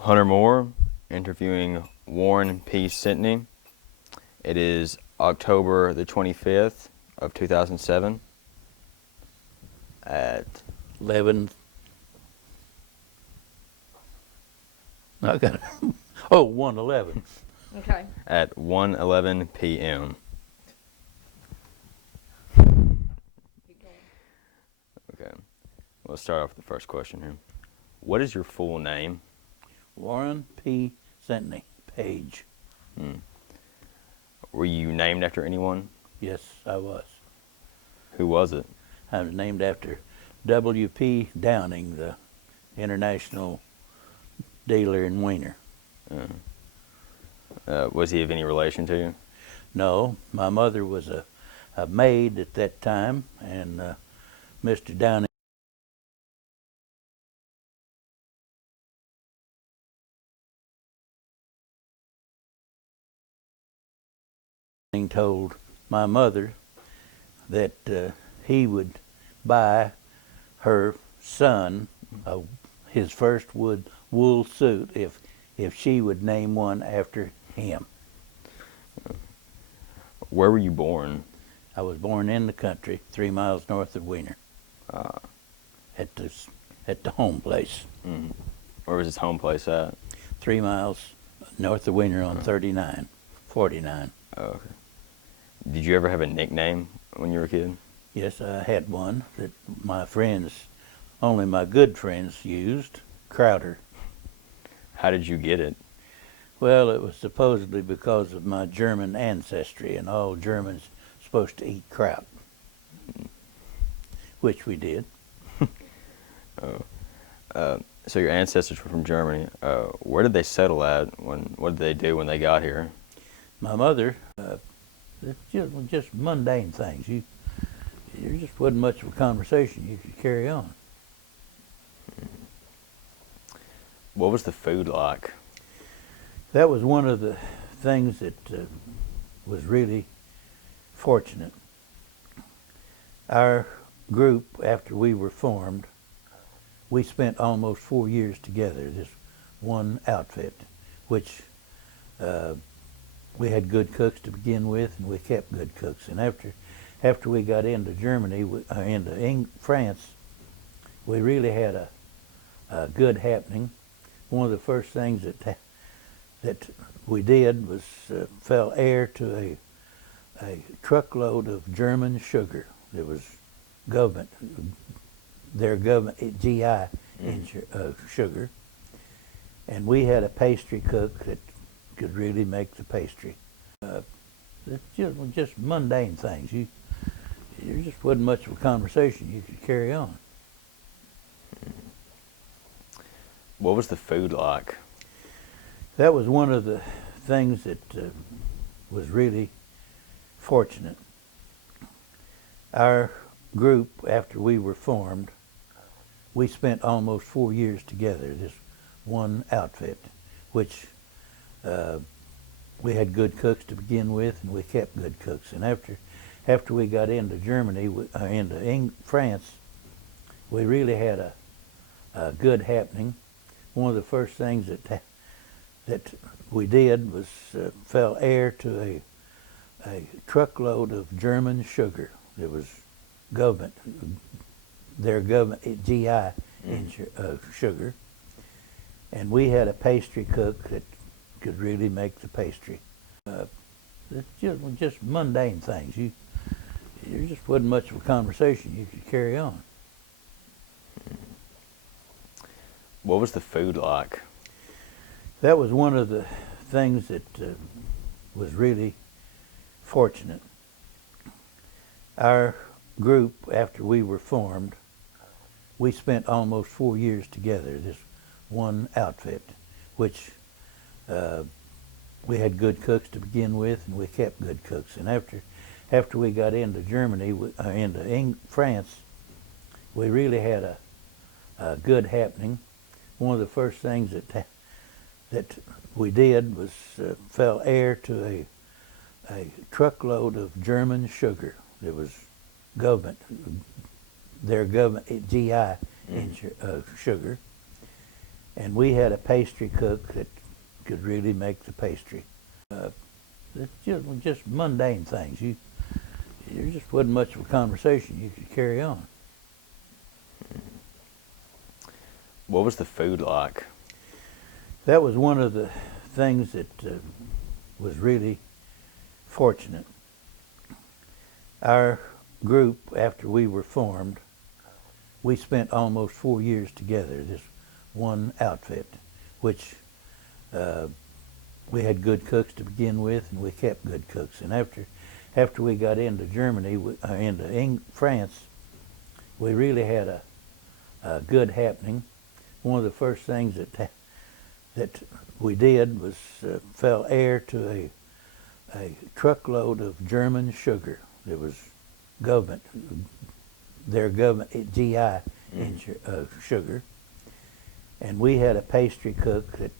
Hunter Moore interviewing Warren P. Senteney. It is October the 25th of 2007 at 11. I got it. Oh, 1:11. Okay. at 1:11 p.m. Keep going. Okay. Let's start off with the first question here. What is your full name? Warren P. Senteney, Page. Were you named after anyone? Yes, I was. Who was it? I was named after W.P. Downing, the international dealer in Wiener. Was he of any relation to you? No, my mother was a maid at that time, and Mr. Downing told my mother that he would buy her son his first wool suit if she would name one after him. Where were you born? I was born in the country, 3 miles north of Wiener, at the home place. Where was his home place at? 3 miles north of Wiener on 39, 49. Oh, okay. Did you ever have a nickname when you were a kid? Yes, I had one that my friends, only my good friends, used, Crowder. How did you get it? Well, it was supposedly because of my German ancestry, and all Germans supposed to eat kraut, which we did. So your ancestors were from Germany. Where did they settle at? What did they do when they got here? My mother, just mundane things. There just wasn't much of a conversation you could carry on. What was the food like? That was one of the things that was really fortunate. Our group, after we were formed, we spent almost 4 years together, this one outfit, which we had good cooks to begin with, and we kept good cooks. And after we got into Germany, into France, we really had a good happening. One of the first things that we did was fell heir to a truckload of German sugar. There was their government GI sugar, and we had a pastry cook that could really make the pastry. Just mundane things. There just wasn't much of a conversation you could carry on. What was the food like? That was one of the things that was really fortunate. Our group, after we were formed, we spent almost 4 years together, this one outfit, which we had good cooks to begin with, and we kept good cooks. And after we got into Germany, into France, we really had a good happening. One of the first things that we did was fell heir to a truckload of German sugar. There was their government GI sugar, and we had a pastry cook that could really make the pastry. Just mundane things. There just wasn't much of a conversation you could carry on. What was the food like? That was one of the things that was really fortunate. Our group, after we were formed, we spent almost 4 years together, this one outfit, which we had good cooks to begin with, and we kept good cooks. And after we got into Germany, into France, we really had a good happening. One of the first things that we did was fell heir to a truckload of German sugar. There was their government GI sugar, And we had a pastry cook that could really make the pastry. It's just mundane things. There just wasn't much of a conversation you could carry on. What was the food like? That was one of the things that was really fortunate. Our group, after we were formed, we spent almost 4 years together, this one outfit, which we had good cooks to begin with, and we kept good cooks. And after we got into Germany, France, we really had a good happening. One of the first things that we did was fell heir to a truckload of German sugar. There was their government GI sugar, and we had a pastry cook that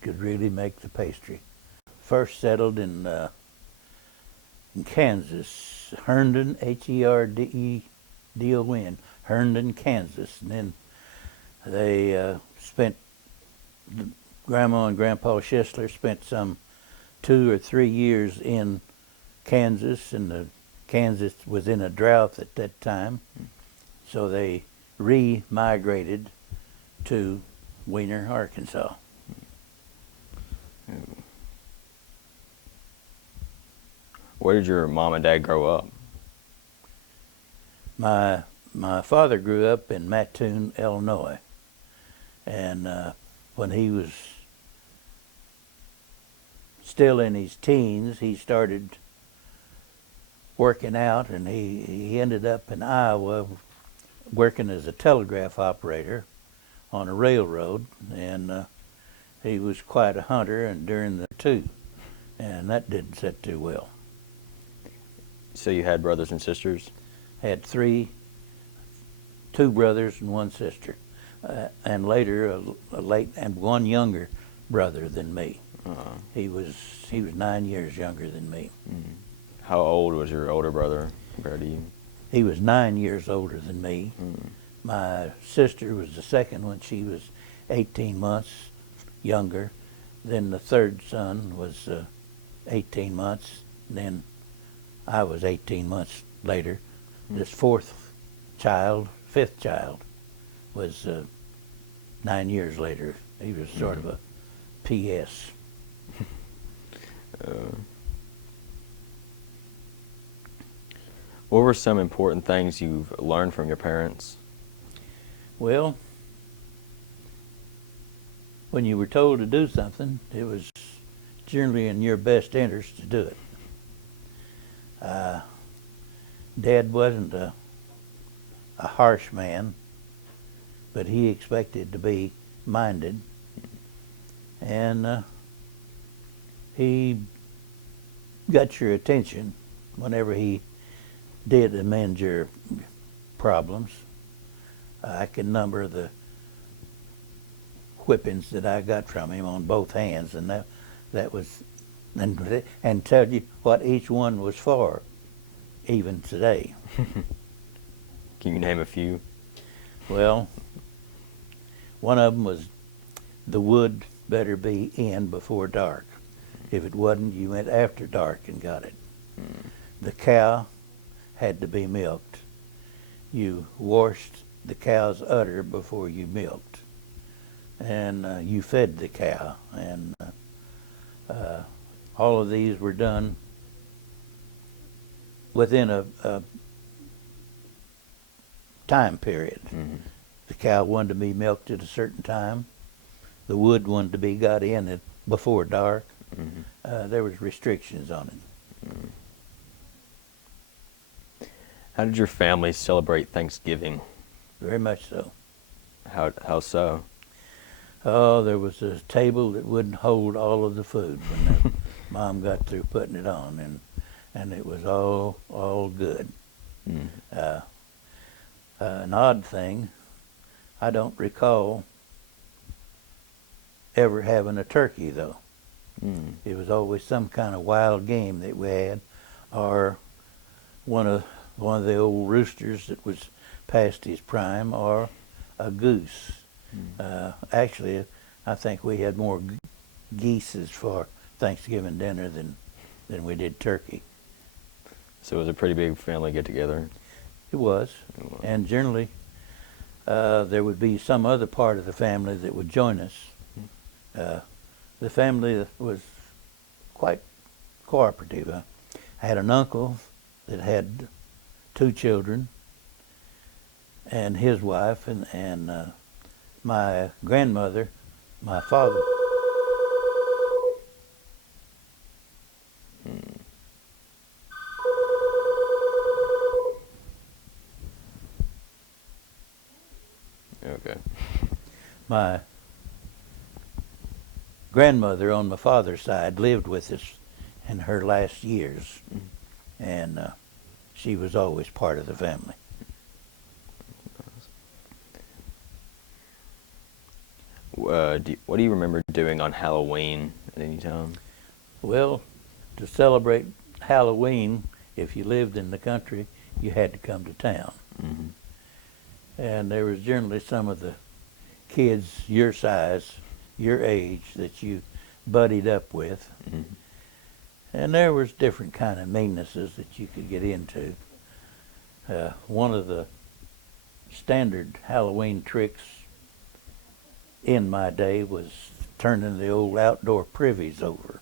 could really make the pastry. First settled in Kansas, Herndon, Herdon, Herndon, Kansas, and then they spent. Grandma and Grandpa Schisler spent some 2 or 3 years in Kansas, and Kansas was in a drought at that time, so they re-migrated to Weiner, Arkansas. Where did your mom and dad grow up? My father grew up in Mattoon, Illinois, and when he was still in his teens, he started working out, and he ended up in Iowa working as a telegraph operator on a railroad, and he was quite a hunter, and during the two, and that didn't set too well. So you had brothers and sisters? Had two brothers and one sister, and later and one younger brother than me. Uh-huh. He was 9 years younger than me. Mm. How old was your older brother compared to you? He was 9 years older than me. Mm. My sister was the second one. She was 18 months younger. Then the third son was 18 months. And then I was 18 months later. Mm. This fifth child, was 9 years later. He was sort of a PS. What were some important things you've learned from your parents? Well, when you were told to do something, it was generally in your best interest to do it. Dad wasn't a harsh man, but he expected to be minded, and he got your attention whenever he did amend your problems. I can number the whippings that I got from him on both hands, and that was, and tell you what each one was for, even today. Can you name a few? Well, one of them was the wood better be in before dark. If it wasn't, you went after dark and got it. Mm. The cow had to be milked. You washed the cow's udder before you milked, and you fed the cow, and all of these were done within a time period. Mm-hmm. The cow wanted to be milked at a certain time. The wood wanted to be got in before dark. Mm-hmm. There was restrictions on it. Mm. How did your family celebrate Thanksgiving? Very much so. How so? Oh, there was a table that wouldn't hold all of the food when Mom got through putting it on, and it was all good. Mm. An odd thing, I don't recall ever having a turkey, though. Mm. It was always some kind of wild game that we had, or one of the old roosters that was past his prime, or a goose. Mm. Actually, I think we had more geese for Thanksgiving dinner than we did turkey. So it was a pretty big family get-together. It was. It was. And generally, there would be some other part of the family that would join us. The family was quite cooperative. I had an uncle that had 2 children, and his wife, and my grandmother, my father. Okay. My grandmother on my father's side lived with us in her last years, and she was always part of the family. What do you remember doing on Halloween at any time? Well, to celebrate Halloween, if you lived in the country, you had to come to town. Mm-hmm. And there was generally some of the kids your size, your age, that you buddied up with. Mm-hmm. And there was different kind of meannesses that you could get into. One of the standard Halloween tricks in my day was turning the old outdoor privies over.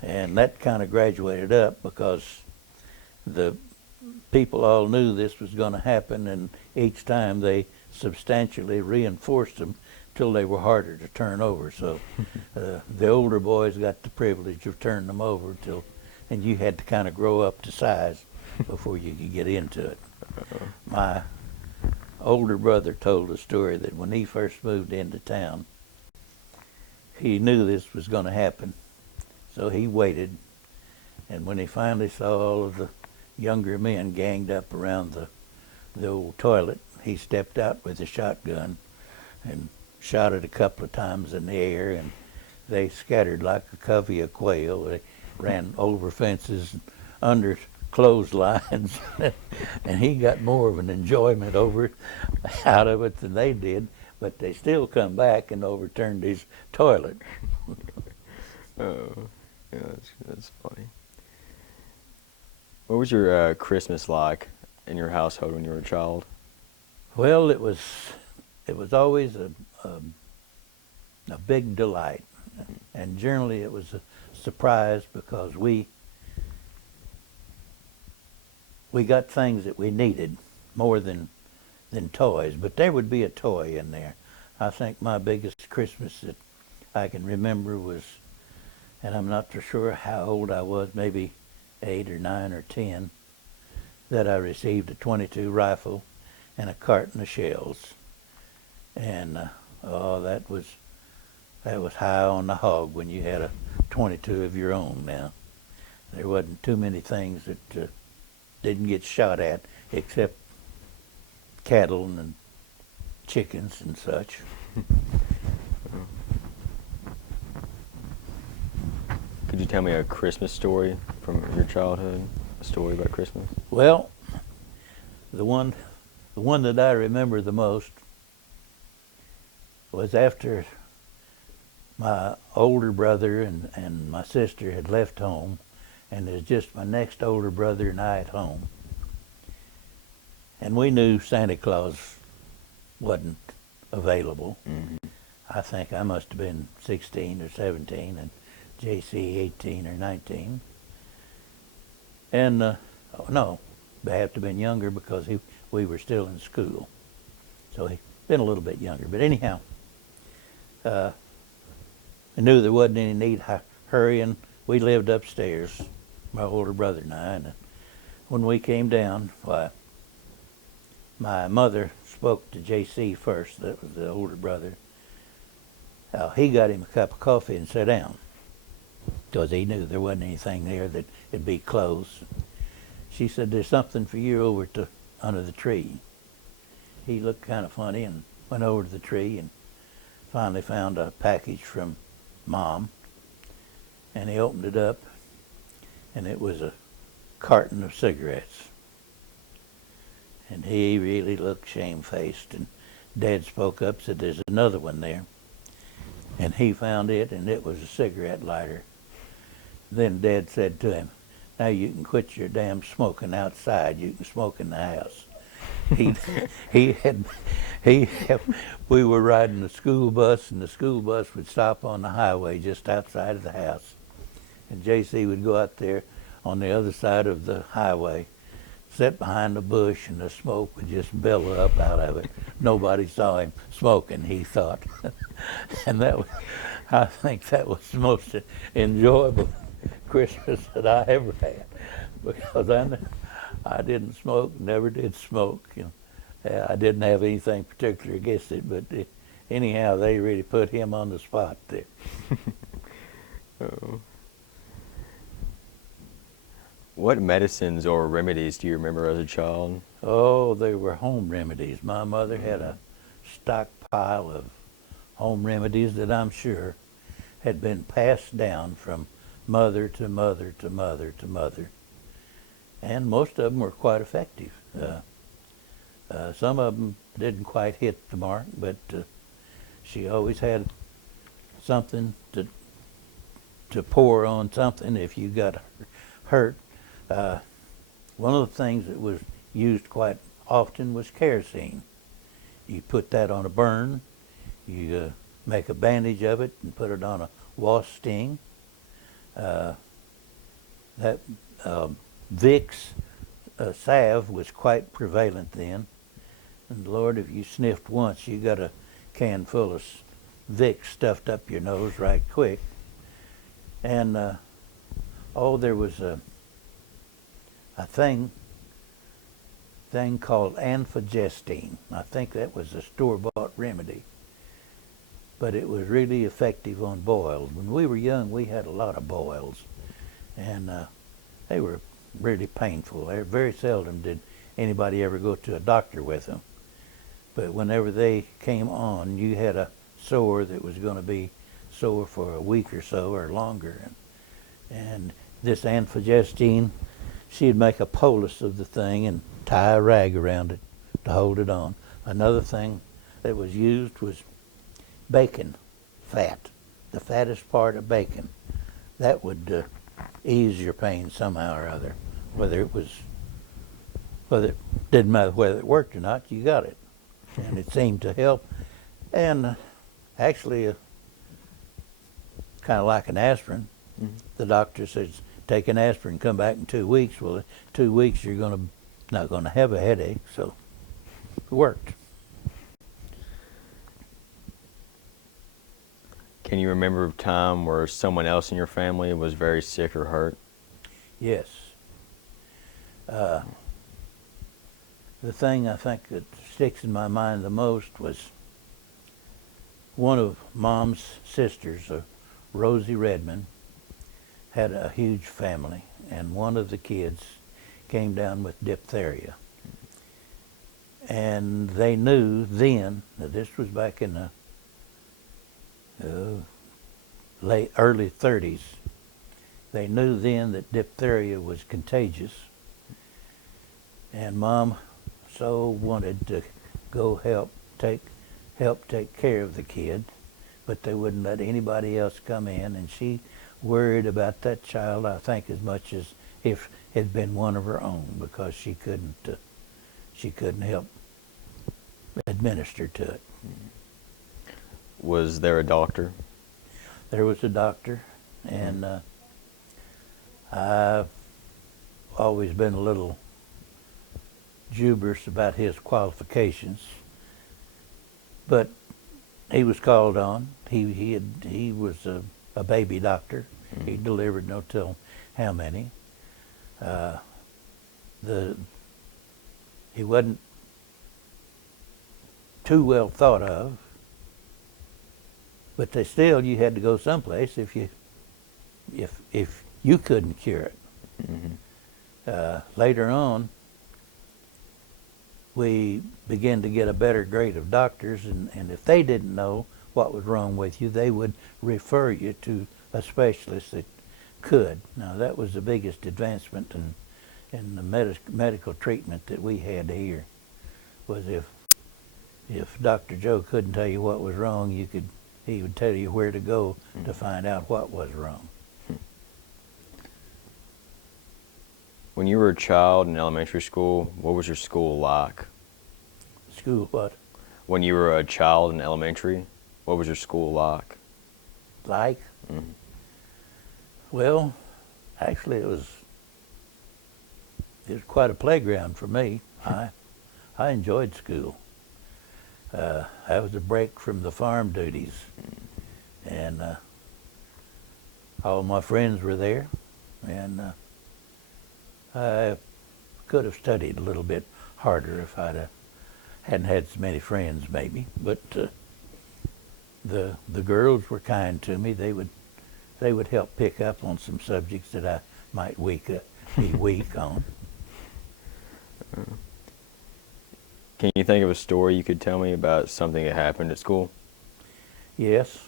And that kind of graduated up because the people all knew this was going to happen, and each time they substantially reinforced them till they were harder to turn over. So the older boys got the privilege of turning them over and you had to kind of grow up to size before you could get into it. My older brother told a story that when he first moved into town, he knew this was going to happen, so he waited. And when he finally saw all of the younger men ganged up around the old toilet, he stepped out with a shotgun and shot it a couple of times in the air, and they scattered like a covey of quail. They ran over fences and under clotheslines, and he got more of an enjoyment out of it than they did, but they still come back and overturned his toilet. Oh, yeah, that's funny. What was your Christmas like in your household when you were a child? Well, it was always a big delight, and generally it was a surprise because we got things that we needed more than toys, but there would be a toy in there. I think my biggest Christmas that I can remember was, and I'm not for sure how old I was, maybe 8 or 9 or 10, that I received a .22 rifle and a carton of shells. And that was high on the hog when you had a .22 of your own. Now, there wasn't too many things that didn't get shot at, except cattle and chickens and such. Could you tell me a Christmas story from your childhood? A story about Christmas? Well, the one that I remember the most was after my older brother and my sister had left home, and it was just my next older brother and I at home. And we knew Santa Claus wasn't available. Mm-hmm. I think I must have been 16 or 17, and JC 18 or 19. And no, I have to have been younger because we were still in school. So he'd been a little bit younger. But anyhow, I knew there wasn't any need hurrying. We lived upstairs, my older brother and I. And when we came down, why, my mother spoke to JC first. That was the older brother. He got him a cup of coffee and sat down, because he knew there wasn't anything there that would be closed. She said, "There's something for you over under the tree." He looked kind of funny and went over to the tree and finally found a package from Mom. And he opened it up, and it was a carton of cigarettes. And he really looked shamefaced, and Dad spoke up, said, "There's another one there." and he found it, and it was a cigarette lighter. Then Dad said to him, "Now you can quit your damn smoking outside. You can smoke in the house." He he had he had, we were riding the school bus, and the school bus would stop on the highway just outside of the house, and JC would go out there on the other side of the highway, sit behind the bush, and the smoke would just billow up out of it. Nobody saw him smoking, he thought. And that was, I think that was the most enjoyable Christmas that I ever had, because I didn't smoke, never did smoke. You know, I didn't have anything particular against it, but anyhow, they really put him on the spot there. Oh. What medicines or remedies do you remember as a child? Oh, they were home remedies. My mother had a stockpile of home remedies that I'm sure had been passed down from mother to mother to mother to mother. And most of them were quite effective. Some of them didn't quite hit the mark, but she always had something to pour on something if you got hurt. One of the things that was used quite often was kerosene. You put that on a burn, you make a bandage of it and put it on a wasp sting. That Vicks salve was quite prevalent then. And Lord, if you sniffed once, you got a can full of Vicks stuffed up your nose right quick. And there was a thing called anfogestine. I think that was a store-bought remedy, but it was really effective on boils. When we were young, we had a lot of boils, and they were really painful. Very seldom did anybody ever go to a doctor with them, but whenever they came on, you had a sore that was going to be sore for a week or so or longer, and this anfogestine, she'd make a poultice of the thing and tie a rag around it to hold it on. Another thing that was used was bacon fat, the fattest part of bacon. That would ease your pain somehow or other. Whether it didn't matter whether it worked or not, you got it. And it seemed to help. And actually, kind of like an aspirin, the doctor says, take an aspirin, come back in 2 weeks. Well, in 2 weeks you're not going to have a headache, so it worked. Can you remember a time where someone else in your family was very sick or hurt? Yes. The thing I think that sticks in my mind the most was one of Mom's sisters, Rosie Redmond, had a huge family, and one of the kids came down with diphtheria. And they knew then, that this was back in the early 30s, they knew then that diphtheria was contagious. And Mom so wanted to go help take care of the kid, but they wouldn't let anybody else come in, and she worried about that child, I think, as much as if it had been one of her own, because she couldn't help administer to it. Was there a doctor? There was a doctor, and I've always been a little dubious about his qualifications, but he was called on. He was a baby doctor. He delivered no till how many. He wasn't too well thought of, but you had to go someplace if you couldn't cure it. Later on, we began to get a better grade of doctors, and if they didn't know what was wrong with you, they would refer you to a specialist that could. Now, that was the biggest advancement in the medical treatment that we had here, was if Dr. Joe couldn't tell you what was wrong, you could he would tell you where to go to find out what was wrong. When you were a child in elementary school, what was your school like? School what? When you were a child in elementary, what was your school like? Like? Mm-hmm. Well, actually it was quite a playground for me. I enjoyed school. That was a break from the farm duties, and all my friends were there, and I could have studied a little bit harder if hadn't had so many friends, maybe. But the girls were kind to me. They would help pick up on some subjects that I might be weak on. Can you think of a story you could tell me about something that happened at school? Yes.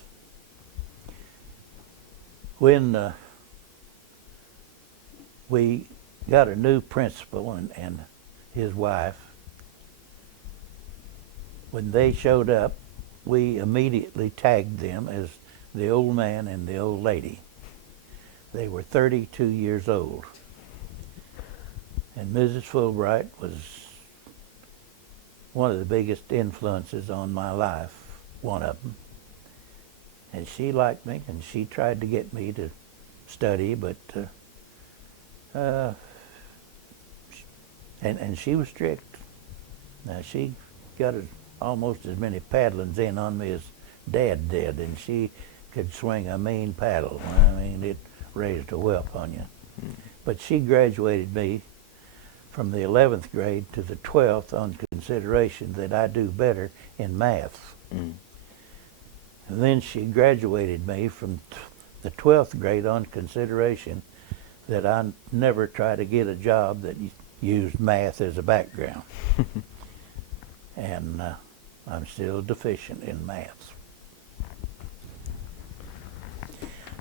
When we got a new principal and his wife, when they showed up, we immediately tagged them as the old man and the old lady. They were 32 years old. And Mrs. Fulbright was one of the biggest influences on my life, one of them. And she liked me, and she tried to get me to study, but and she was strict. Now she got almost as many paddlings in on me as Dad did, and she could swing a mean paddle. I mean, it raised a whelp on you. But she graduated me from the 11th grade to the 12th on consideration that I do better in math. Mm. And then she graduated me from the 12th grade on consideration that I never try to get a job that used math as a background. And I'm still deficient in math.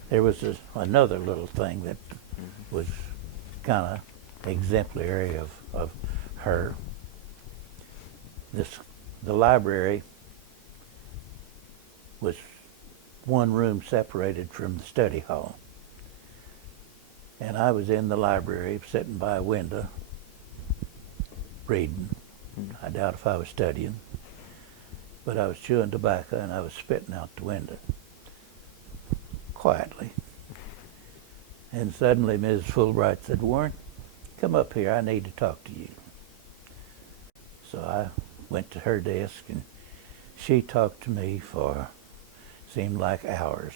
There was another little thing that was kind of exemplary of her. The library was one room separated from the study hall. And I was in the library sitting by a window reading. I doubt if I was studying, but I was chewing tobacco and I was spitting out the window quietly. And suddenly Ms. Fulbright said, "Warren, come up here, I need to talk to you." So I went to her desk and she talked to me for, seemed like hours.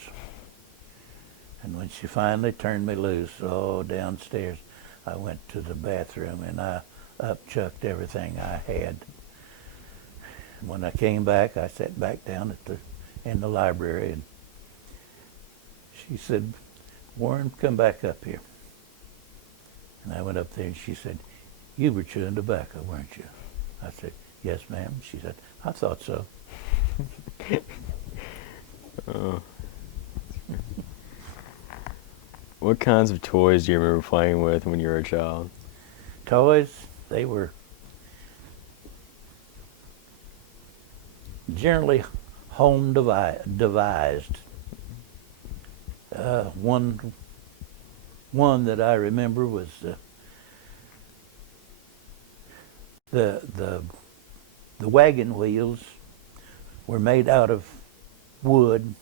And when she finally turned me loose, downstairs, I went to the bathroom and I upchucked everything I had. When I came back, I sat back down in the library, and she said, "Warren, come back up here." And I went up there and she said, "You were chewing tobacco, weren't you?" I said, "Yes, ma'am." She said, "I thought so." What kinds of toys do you remember playing with when you were a child? Toys, they were generally home devised. One that I remember was the wagon wheels were made out of wood,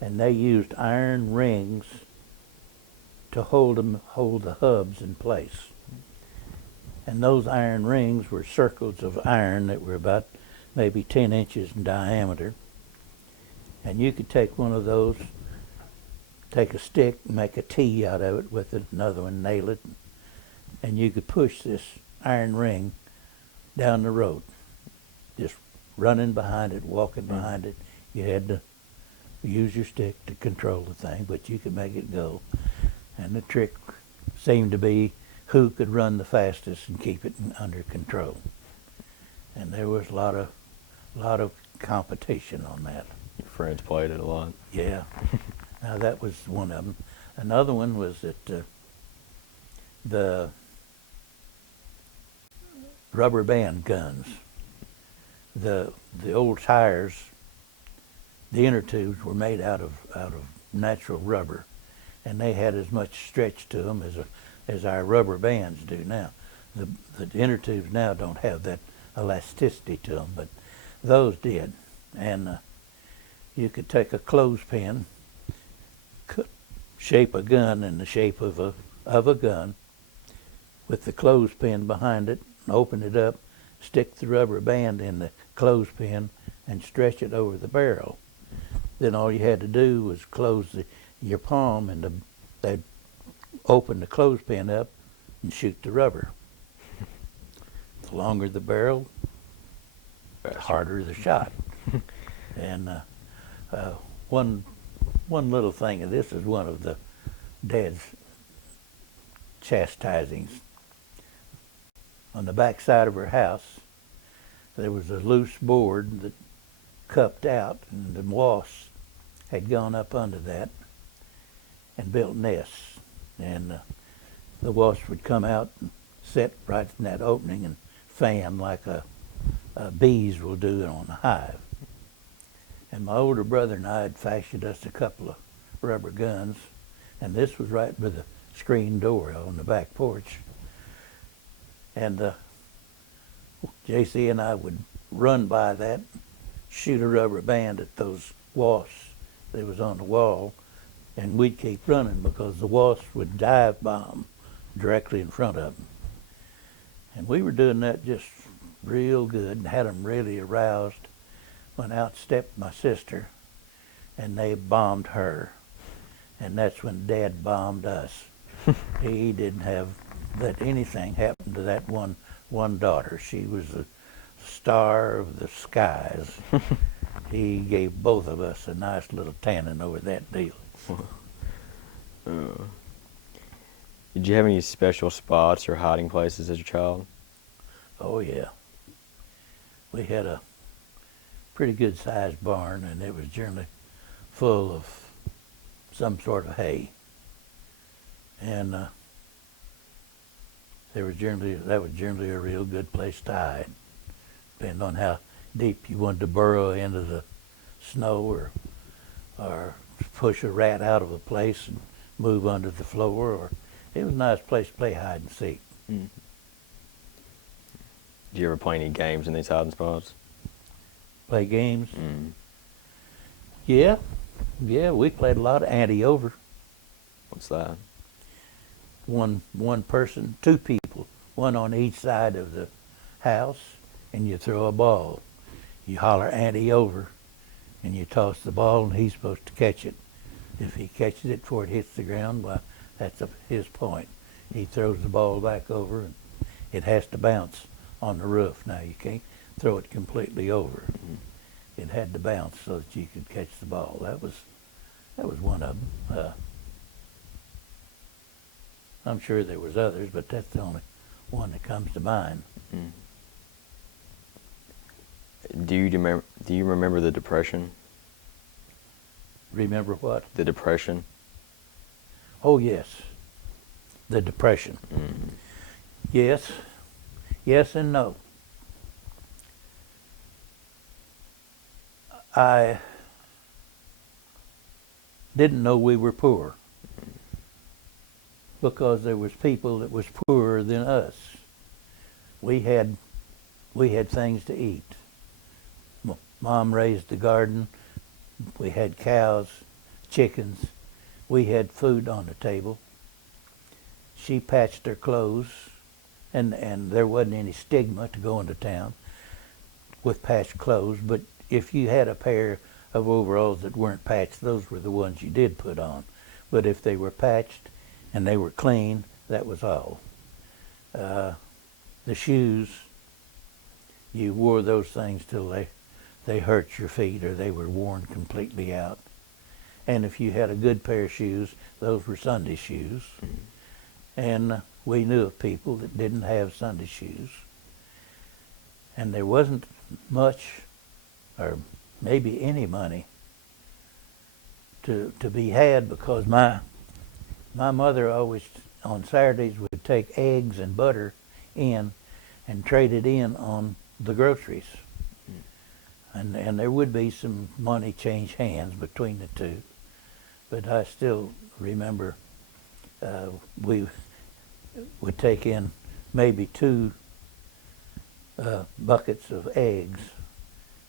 and they used iron rings to hold the hubs in place. And those iron rings were circles of iron that were about maybe 10 inches in diameter. And you could take one of those, take a stick, make a T out of it with another one, nail it, and you could push this iron ring down the road, just running behind it, walking behind it. You had to use your stick to control the thing, but you could make it go. And the trick seemed to be who could run the fastest and keep it under control. And there was a lot of competition on that. Your friends played it a lot. Yeah. Now that was one of them. Another one was that the rubber band guns. The old tires the inner tubes were made out of natural rubber, and they had as much stretch to them as our rubber bands do now. The inner tubes now don't have that elasticity to them, but those did. And you could take a clothespin, shape a gun in the shape of a gun, with the clothespin behind it, and open it up, stick the rubber band in the clothespin, and stretch it over the barrel. Then all you had to do was close your palm, and they'd open the clothespin up and shoot the rubber. The longer the barrel, the harder the shot. And one little thing, and this is one of the Dad's chastisings. On the back side of her house, there was a loose board that cupped out, and the wasps had gone up under that and built nests. And the wasps would come out and sit right in that opening and fan like bees will do on a hive. And my older brother and I had fashioned us a couple of rubber guns, and this was right by the screen door on the back porch. And JC and I would run by that, shoot a rubber band at those wasps that was on the wall, and we'd keep running because the wasps would dive bomb directly in front of them. And we were doing that just real good and had them really aroused when out stepped my sister, and they bombed her. And that's when Dad bombed us. He didn't let anything happen to that one daughter. She was the star of the skies. He gave both of us a nice little tanning over that deal. Did you have any special spots or hiding places as a child? Oh yeah. We had a pretty good sized barn, and it was generally full of some sort of hay. And that was generally a real good place to hide, depending on how deep you wanted to burrow into the snow, or push a rat out of a place and move under the floor, or it was a nice place to play hide and seek. Mm. Did you ever play any games in these hiding spots? Play games? Mm. Yeah, we played a lot of ante-over. What's that? One person, two people, one on each side of the house, and you throw a ball. You holler ante-over, and you toss the ball, and he's supposed to catch it. If he catches it before it hits the ground, well, that's his point. He throws the ball back over, and it has to bounce on the roof. Now, you can't throw it completely over. Mm-hmm. It had to bounce so that you could catch the ball. That was one of them. I'm sure there was others, but that's the only one that comes to mind. Mm. Do you remember the Depression? Remember what? The Depression. Oh yes, the Depression. Mm. Yes and no. I didn't know we were poor because there was people that was poorer than us. We had things to eat. Mom raised the garden. We had cows, chickens. We had food on the table. She patched her clothes, and there wasn't any stigma to go into town with patched clothes, but if you had a pair of overalls that weren't patched, those were the ones you did put on. But if they were patched and they were clean, that was all. The shoes, you wore those things till they hurt your feet or they were worn completely out. And if you had a good pair of shoes, those were Sunday shoes. Mm-hmm. And we knew of people that didn't have Sunday shoes. And there wasn't much, or maybe any money to be had, because my mother always on Saturdays would take eggs and butter in and trade it in on the groceries. and there would be some money change hands between the two. But I still remember we would take in maybe two buckets of eggs,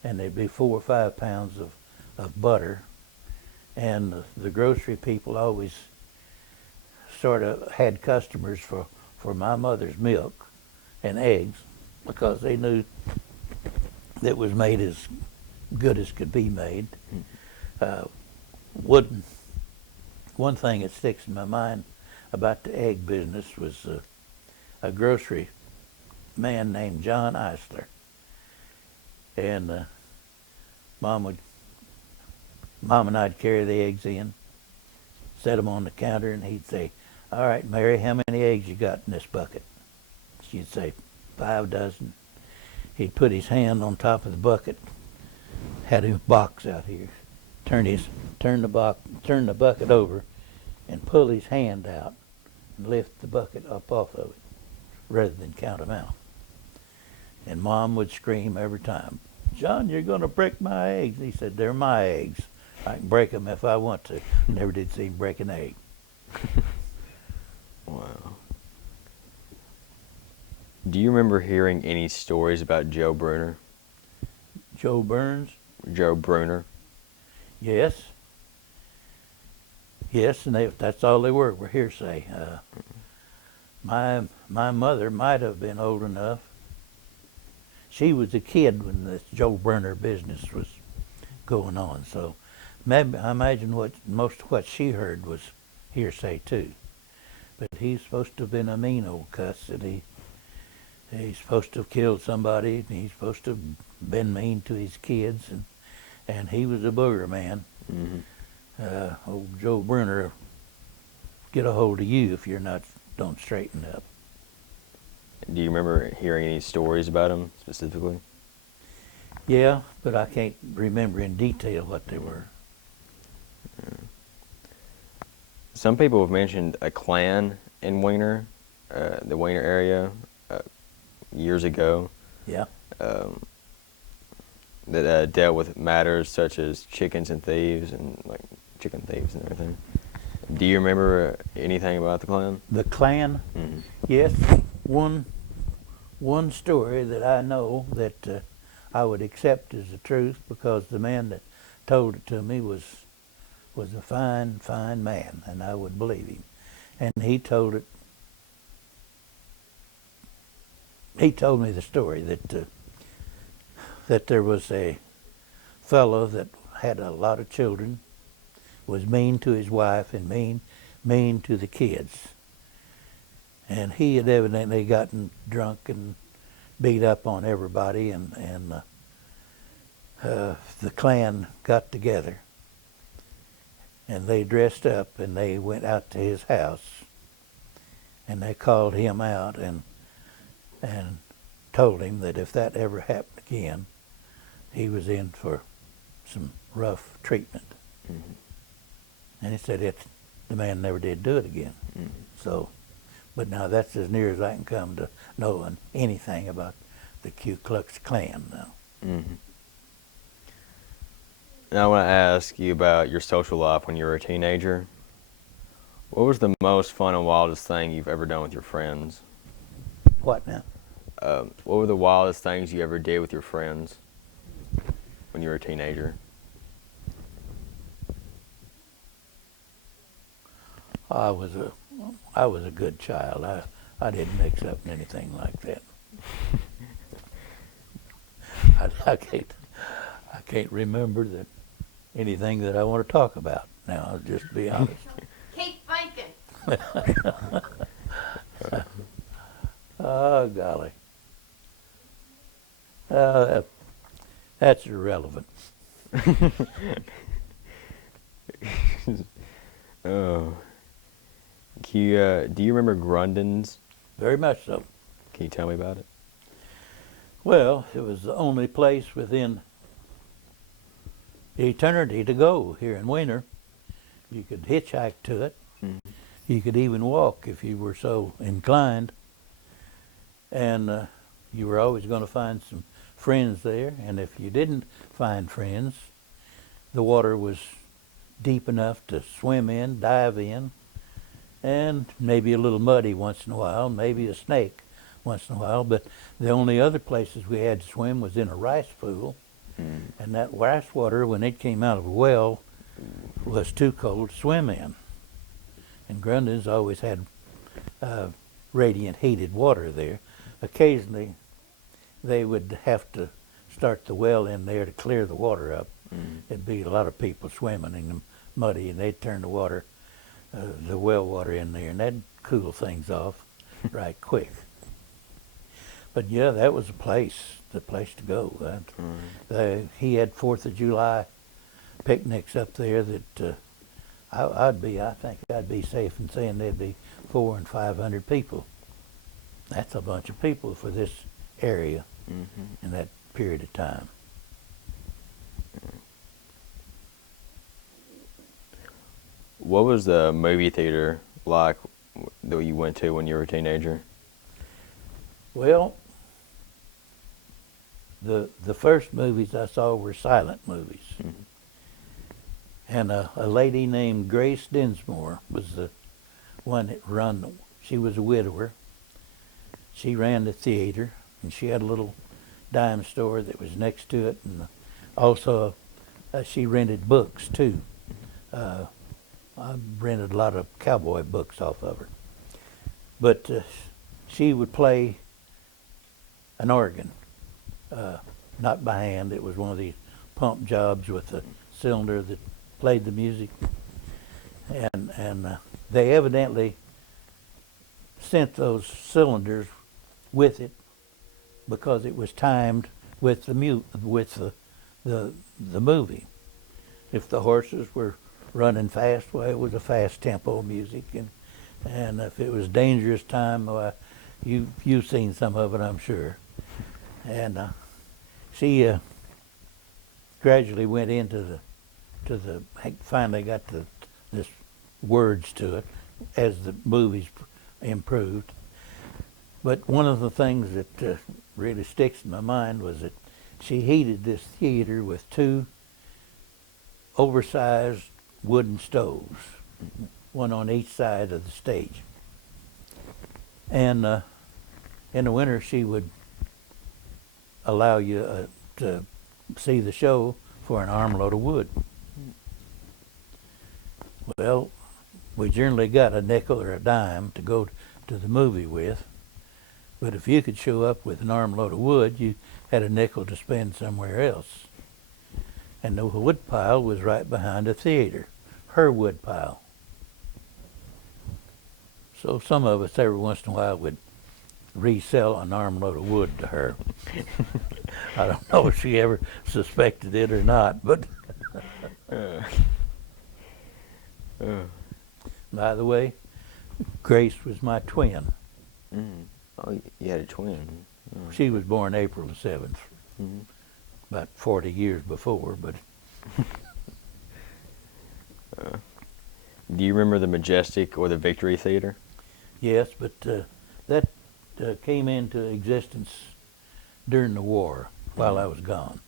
and there'd be 4 or 5 pounds of butter. And the grocery people always sort of had customers for my mother's milk and eggs because they knew that it was made as good as could be made. One thing that sticks in my mind about the egg business was a grocery man named John Eisler. And Mom and I'd carry the eggs in, set them on the counter, and he'd say, "All right, Mary, how many eggs you got in this bucket?" She'd say, 5 dozen. He'd put his hand on top of the bucket, had a box out here, turn the bucket over, and pull his hand out and lift the bucket up off of it, rather than count them out. And Mom would scream every time, "John, you're going to break my eggs." He said, "They're my eggs. I can break them if I want to." Never did see him break an egg. Wow. Do you remember hearing any stories about Joe Bruner? Joe Burns? Joe Bruner? Yes. Yes, and that's all they were hearsay. My mother might have been old enough. She was a kid when this Joe Bruner business was going on, so maybe I imagine most of what she heard was hearsay too. But he's supposed to have been a mean old cuss, and he's supposed to have killed somebody, and he's supposed to have been mean to his kids, and he was a booger man. Mm-hmm. Old Joe Bruner get a hold of you if don't straighten up. Do you remember hearing any stories about him specifically? Yeah, but I can't remember in detail what they were. Some people have mentioned a clan in Wiener, the Wiener area, years ago. Yeah. That dealt with matters such as chickens and thieves and like chicken thieves and everything. Do you remember anything about the clan? The clan? Mm-hmm. Yes. One story that I know that I would accept as the truth, because the man that told it to me was a fine man, and I would believe him. And he told me the story that there was a fellow that had a lot of children, was mean to his wife and mean to the kids. And he had evidently gotten drunk and beat up on everybody, and the clan got together, and they dressed up, and they went out to his house, and they called him out and told him that if that ever happened again, he was in for some rough treatment. Mm-hmm. And he said the man never did do it again. Mm-hmm. So, but now that's as near as I can come to knowing anything about the Ku Klux Klan now. Mm-hmm. Now I want to ask you about your social life when you were a teenager. What was the most fun and wildest thing you've ever done with your friends? What now? What were the wildest things you ever did with your friends when you were a teenager? I was a good child. I didn't mix up in anything like that. I can't remember anything that I want to talk about now. I'll just be honest. Keep thinking. Oh golly, that's irrelevant. Oh. Do you remember Grundon's? Very much so. Can you tell me about it? Well, it was the only place within eternity to go here in Wiener. You could hitchhike to it. Mm. You could even walk if you were so inclined. And you were always going to find some friends there, and if you didn't find friends, the water was deep enough to swim in, dive in, and maybe a little muddy once in a while, maybe a snake once in a while. But the only other places we had to swim was in a rice pool, and that rice water, when it came out of a well, was too cold to swim in. And Grundon's always had radiant heated water there. Occasionally, they would have to start the well in there to clear the water up. It'd be a lot of people swimming in the muddy, and they'd turn the water, the well water in there, and that'd cool things off right quick. But yeah, that was the place to go. He had 4th of July picnics up there that I think I'd be safe in saying there'd be 400 and 500 people. That's a bunch of people for this area in that period of time. What was the movie theater like that you went to when you were a teenager? Well, the first movies I saw were silent movies. And a lady named Grace Dinsmore was the one that run. She was a widower. She ran the theater, and she had a little dime store that was next to it, and also she rented books too. I rented a lot of cowboy books off of her. But she would play an organ, not by hand. It was one of these pump jobs with a cylinder that played the music. And they evidently sent those cylinders with it because it was timed with the movie. If the horses were running fast, well, it was a fast tempo music, and if it was dangerous time, you've seen some of it, I'm sure. And she gradually went into finally got this words to it as the movies improved. But one of the things that really sticks in my mind was that she heated this theater with 2 oversized wooden stoves, one on each side of the stage. And in the winter, she would allow you to see the show for an armload of wood. Well, we generally got a nickel or a dime to go to the movie with, but if you could show up with an armload of wood, you had a nickel to spend somewhere else. And the wood pile was right behind the theater, her wood pile. So some of us every once in a while would resell an armload of wood to her. I don't know if she ever suspected it or not, but by the way, Grace was my twin. Oh, you had a twin. Oh. She was born April the 7th, about 40 years before, but Do you remember the Majestic or the Victory Theater? yes, but that came into existence during the war while I was gone.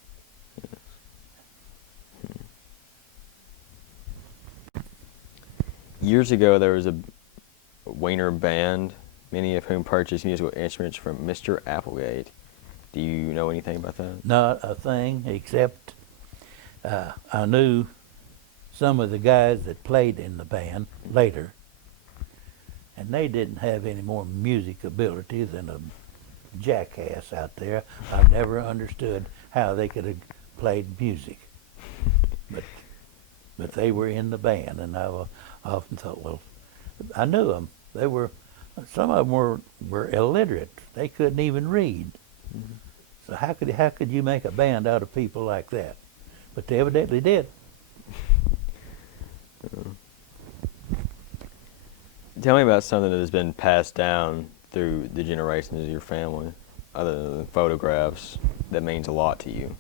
Years ago, there was a Wiener band, many of whom purchased musical instruments from Mr. Applegate. Do you know anything about that? Not a thing, except I knew some of the guys that played in the band later, and they didn't have any more music ability than a jackass out there. I've never understood how they could have played music, but they were in the band, and I often thought, well, I knew them. Some of them were illiterate. They couldn't even read. So how could you make a band out of people like that? But they evidently did. Tell me about something that has been passed down through the generations of your family, other than photographs, that means a lot to you.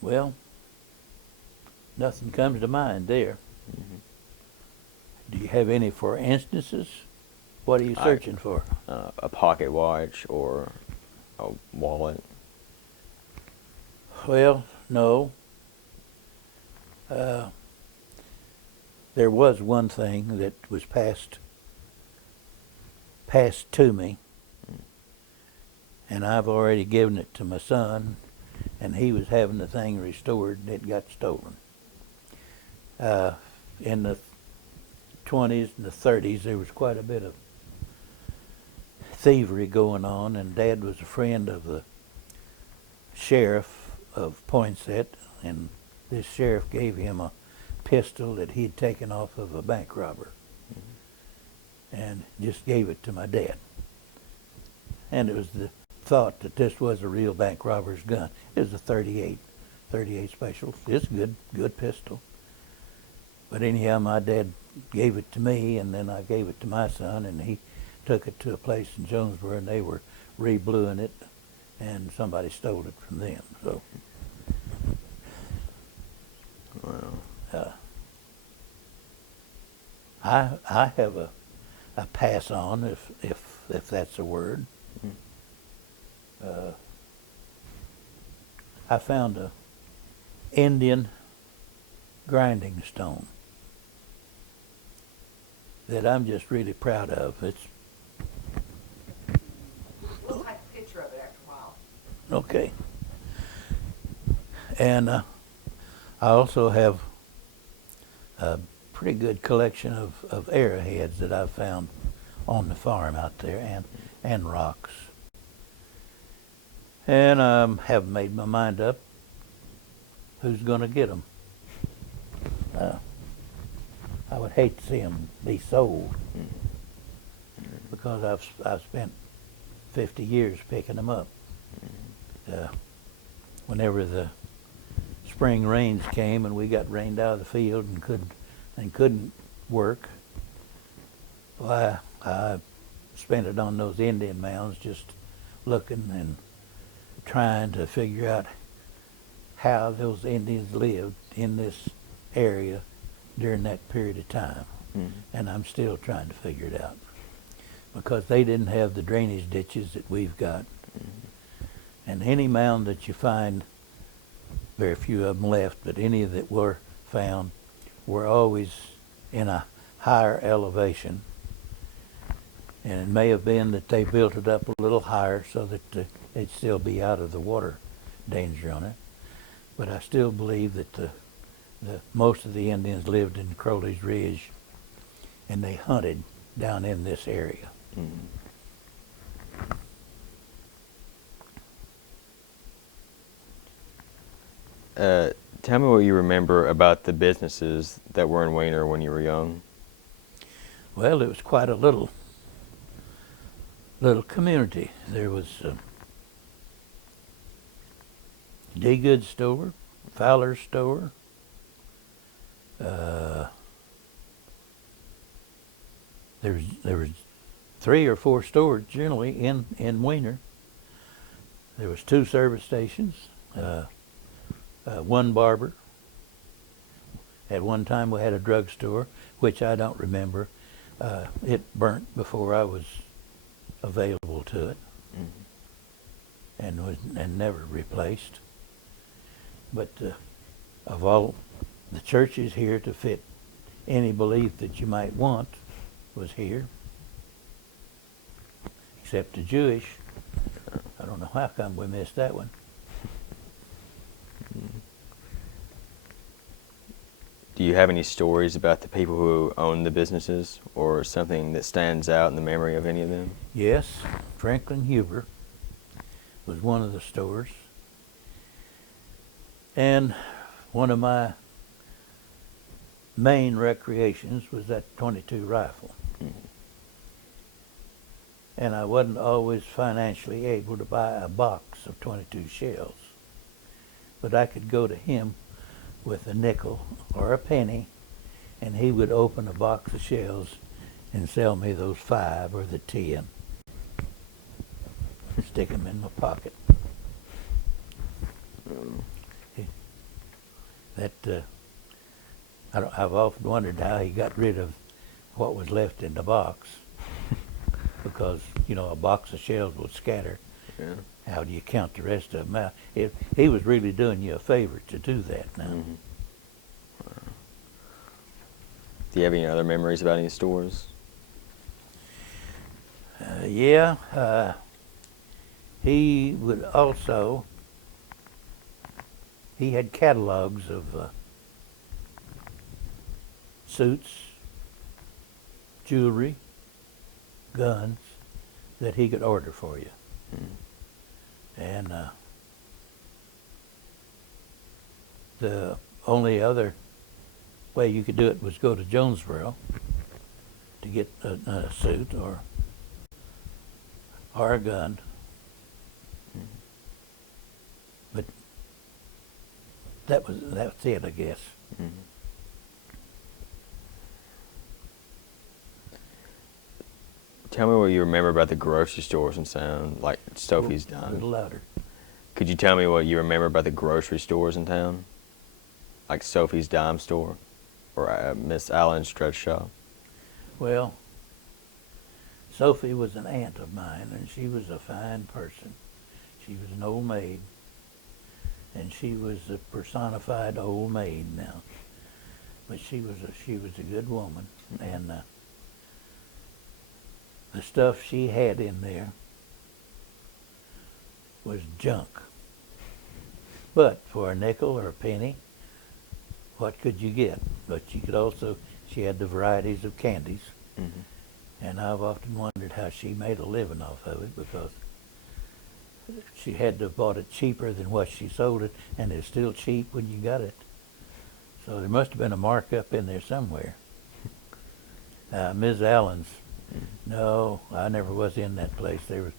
Well, nothing comes to mind there. Do you have any for instances? What are you searching for? A pocket watch or a wallet. Well, no. There was one thing that was passed to me, and I've already given it to my son, and he was having the thing restored, and it got stolen. In the 20s and the 30s, there was quite a bit of thievery going on, and Dad was a friend of the sheriff of Poinsett, and this sheriff gave him a pistol that he'd taken off of a bank robber, and just gave it to my dad. And it was the thought that this was a real bank robber's gun. It was a 38 special. It's a good pistol. But anyhow, my dad gave it to me, and then I gave it to my son, and he took it to a place in Jonesboro, and they were rebluing it, and somebody stole it from them. So, Wow. I have a pass on, if that's a word. I found a Indian grinding stone that I'm just really proud of. It's We'll take a picture of it after a while. okay. And I also have a pretty good collection of arrowheads that I've found on the farm out there, and rocks. And I haven't made my mind up who's going to get them. I would hate to see them be sold, because I've spent 50 years picking them up. Whenever the spring rains came and we got rained out of the field and couldn't work, well, I spent it on those Indian mounds, just looking and trying to figure out how those Indians lived in this area during that period of time. And I'm still trying to figure it out, because they didn't have the drainage ditches that we've got. And any mound that you find, very few of them left, but any that were found were always in a higher elevation. And it may have been that they built it up a little higher so that they'd still be out of the water danger on it. But I still believe that the most of the Indians lived in Crowley's Ridge, and they hunted down in this area. Tell me what you remember about the businesses that were in Weiner when you were young. Well, it was quite a little community. There was D. Good store, Fowler's store, there was 3 or 4 stores generally in Weiner. There was 2 service stations, 1 barber. At one time we had a drugstore, which I don't remember. It burnt before I was available to it, and never replaced. But of all the churches here to fit any belief that you might want was here, except the Jewish. I don't know how come we missed that one. Do you have any stories about the people who owned the businesses, or something that stands out in the memory of any of them? Yes, Franklin Huber was one of the stores. And one of my main recreations was that .22 rifle. And I wasn't always financially able to buy a box of .22 shells. But I could go to him with a nickel or a penny, and he would open a box of shells and sell me those 5 or the 10. Stick them in my pocket. I've often wondered how he got rid of what was left in the box because, you know, a box of shells will scatter. Yeah. How do you count the rest of them out? He was really doing you a favor to do that now. Mm-hmm. Do you have any other memories about any stores? Yeah, he would also, he had catalogs of suits, jewelry, guns that he could order for you. And the only other way you could do it was go to Jonesboro to get a suit or a gun. But that's it, I guess. Mm-hmm. Tell me what you remember about the grocery stores in town, like Sophie's A Dime. little louder. Could you tell me what you remember about the grocery stores in town, like Sophie's Dime store or Miss Allen's Stretch Shop? Well, Sophie was an aunt of mine, and she was a fine person. She was an old maid, and she was a personified old maid now. But she was a good woman, and the stuff she had in there was junk. But for a nickel or a penny, what could you get? But you could also, she had the varieties of candies. Mm-hmm. And I've often wondered how she made a living off of it, because she had to have bought it cheaper than what she sold it, and it's still cheap when you got it. So there must have been a markup in there somewhere. Ms. Allen's, no, I never was in that place. There was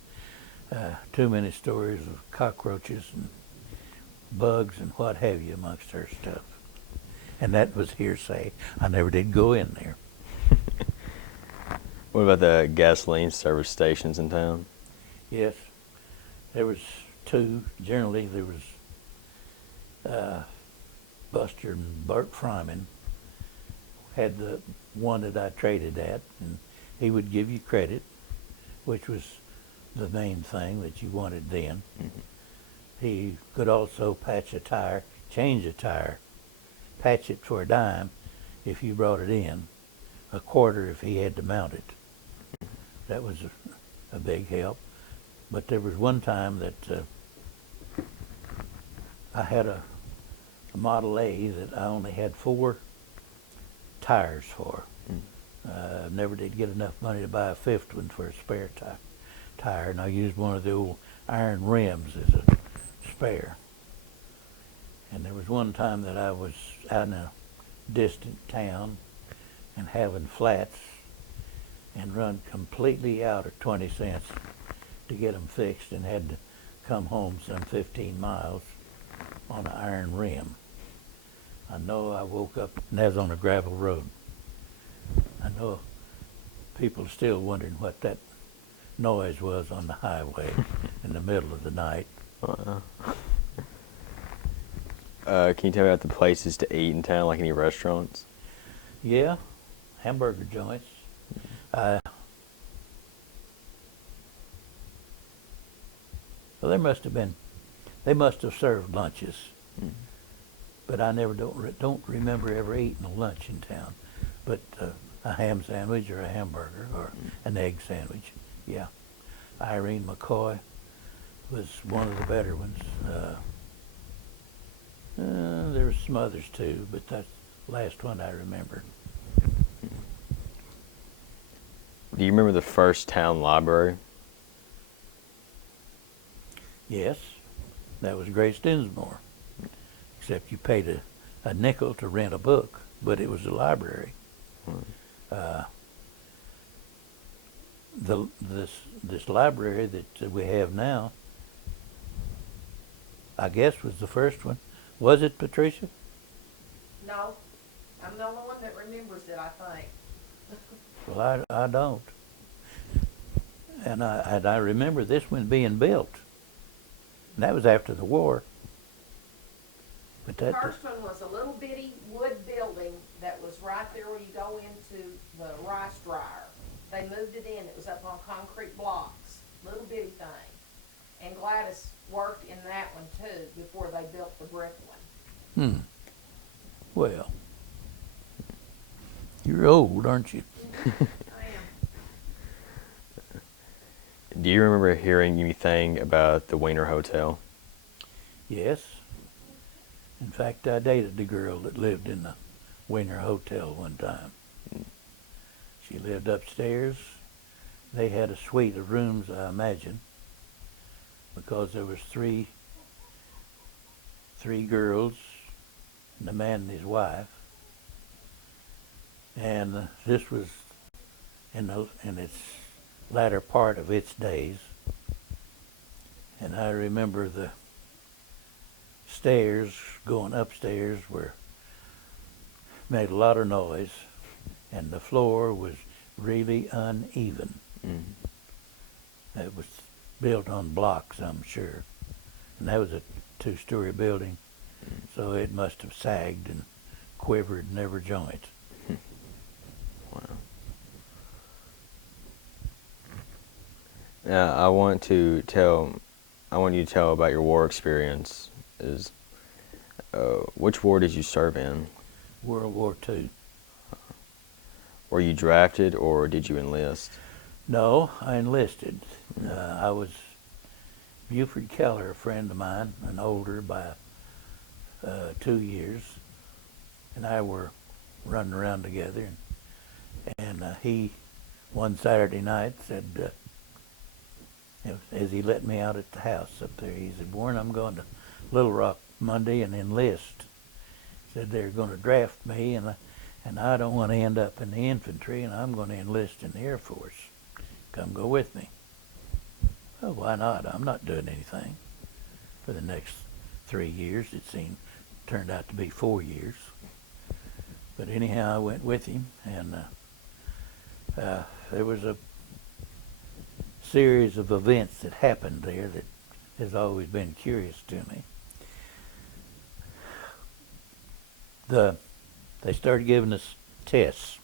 too many stories of cockroaches and bugs and what have you amongst her stuff. And that was hearsay. I never did go in there. What about the gasoline service stations in town? Yes, there was two. Generally, there was Buster and Bert Fryman had the one that I traded at, and he would give you credit, which was the main thing that you wanted then. Mm-hmm. He could also patch a tire, change a tire, patch it for a dime if you brought it in, a quarter if he had to mount it. That was a big help. But there was one time that I had a Model A that I only had 4 tires for. Never did get enough money to buy a 5th one for a spare tire, and I used one of the old iron rims as a spare. And there was one time that I was out in a distant town and having flats and run completely out of 20 cents to get them fixed, and had to come home some 15 miles on an iron rim. I know I woke up, and that was on a gravel road. I know people are still wondering what that noise was on the highway in the middle of the night. Can you tell me about the places to eat in town, like any restaurants? Yeah, hamburger joints. Well, they must have served lunches, but I never don't remember ever eating a lunch in town. But a ham sandwich or a hamburger or an egg sandwich, yeah. Irene McCoy was one of the better ones. There was some others too, but that's the last one I remember. Do you remember the first town library? Yes, that was Grace Dinsmore, except you paid a nickel to rent a book, but it was a library. This library that we have now, I guess, was the first one. Was it, Patricia? No, I'm the only one that remembers it, I think. Well, I don't. And I remember this one being built. And that was after the war. But The first one was a little bitty wood building that was right there where you go into the rice dryer. They moved it in. It was up on concrete blocks, little bitty thing. And Gladys worked in that one too before they built the brick one. Well, you're old, aren't you? I am. Do you remember hearing anything about the Wiener Hotel? Yes. In fact, I dated the girl that lived in the Wiener Hotel one time. She lived upstairs. They had a suite of rooms, I imagine, because there was three girls, and a man and his wife. And this was in its latter part of its days. And I remember the stairs going upstairs made a lot of noise, and the floor was really uneven. It was built on blocks, I'm sure, and that was a two-story building, so it must have sagged and quivered in every joint. Wow. Now, I want you to tell about your war experience. Which war did you serve in? World War II. Were you drafted or did you enlist? No, I enlisted. I was Buford Keller, a friend of mine, and older by 2 years, and I were running around together. And he, one Saturday night, said, as he let me out at the house up there, he said, "Warren, I'm going to Little Rock Monday and enlist." He said, "They're going to draft me, and I don't want to end up in the infantry, and I'm going to enlist in the Air Force. Come go with me." "Oh, why not? I'm not doing anything." For the next 3 years, turned out to be 4 years. But anyhow, I went with him, and there was a series of events that happened there that has always been curious to me. They started giving us tests.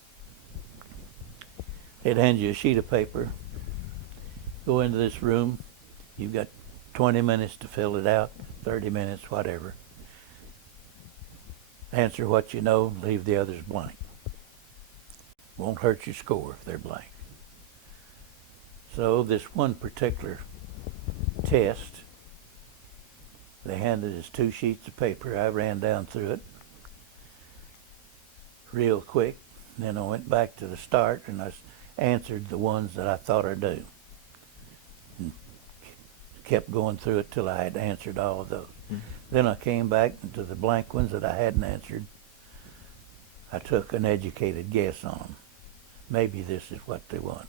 They'd hand you a sheet of paper, go into this room, you've got 20 minutes to fill it out, 30 minutes, whatever. Answer what you know, leave the others blank. Won't hurt your score if they're blank. So this one particular test, they handed us 2 sheets of paper. I ran down through it real quick. Then I went back to the start and I answered the ones that I thought I'd do. And kept going through it till I had answered all of those. Then I came back to the blank ones that I hadn't answered. I took an educated guess on them. Maybe this is what they want.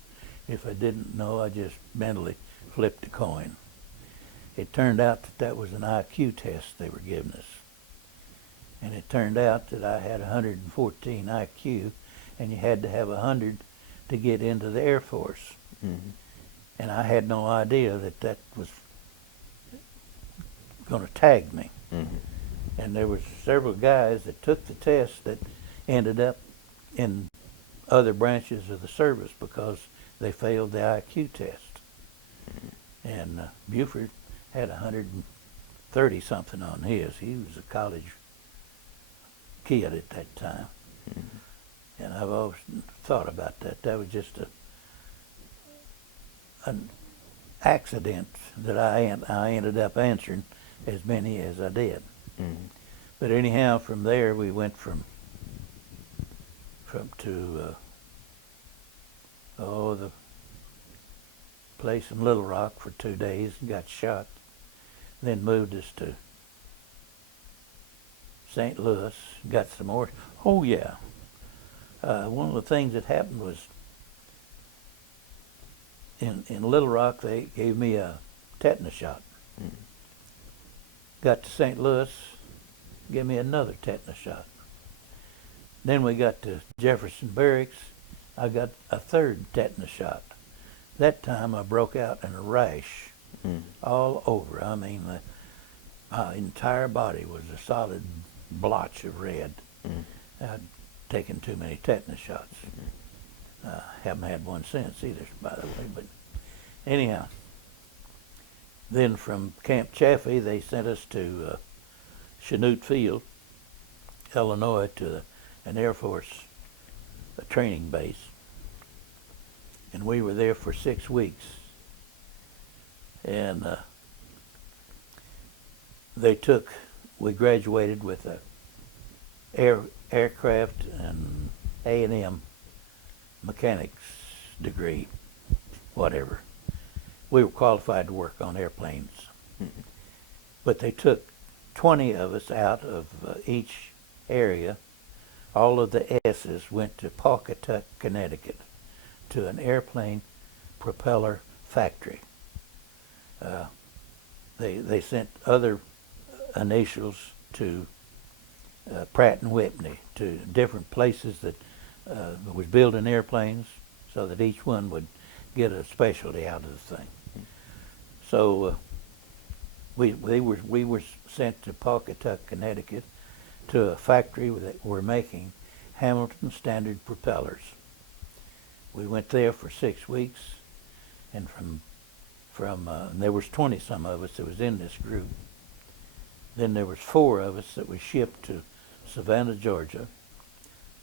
If I didn't know, I just mentally flipped a coin. It turned out that was an IQ test they were giving us. And it turned out that I had 114 IQ, and you had to have 100 to get into the Air Force. And I had no idea that was going to tag me. And there was several guys that took the test that ended up in other branches of the service because they failed the IQ test. And Buford had 130 something on his. He was a college kid at that time. And I've always thought about that. That was just an accident that I ended up answering as many as I did. But anyhow, from there we went to the place in Little Rock for 2 days and got shot. Then moved us to St. Louis, got some more. Oh yeah, one of the things that happened was in Little Rock they gave me a tetanus shot. Got to St. Louis, gave me another tetanus shot. Then we got to Jefferson Barracks, I got a third tetanus shot. That time I broke out in a rash all over. I mean, my entire body was a solid blotch of red. taken too many tetanus shots. Haven't had one since either, by the way. But anyhow, then from Camp Chaffee, they sent us to Chanute Field, Illinois, to an Air Force training base. And we were there for 6 weeks. And we graduated with a aircraft and A&M mechanics degree, whatever. We were qualified to work on airplanes. But they took 20 of us out of each area. All of the S's went to Pawcatuck, Connecticut, to an airplane propeller factory. They sent other initials to Pratt and Whitney, to different places that was building airplanes, so that each one would get a specialty out of the thing. So we were sent to Pawcatuck, Connecticut, to a factory that were making Hamilton Standard propellers. We went there for 6 weeks, and and there was 20 some of us that was in this group. Then there was 4 of us that was shipped to Savannah, Georgia,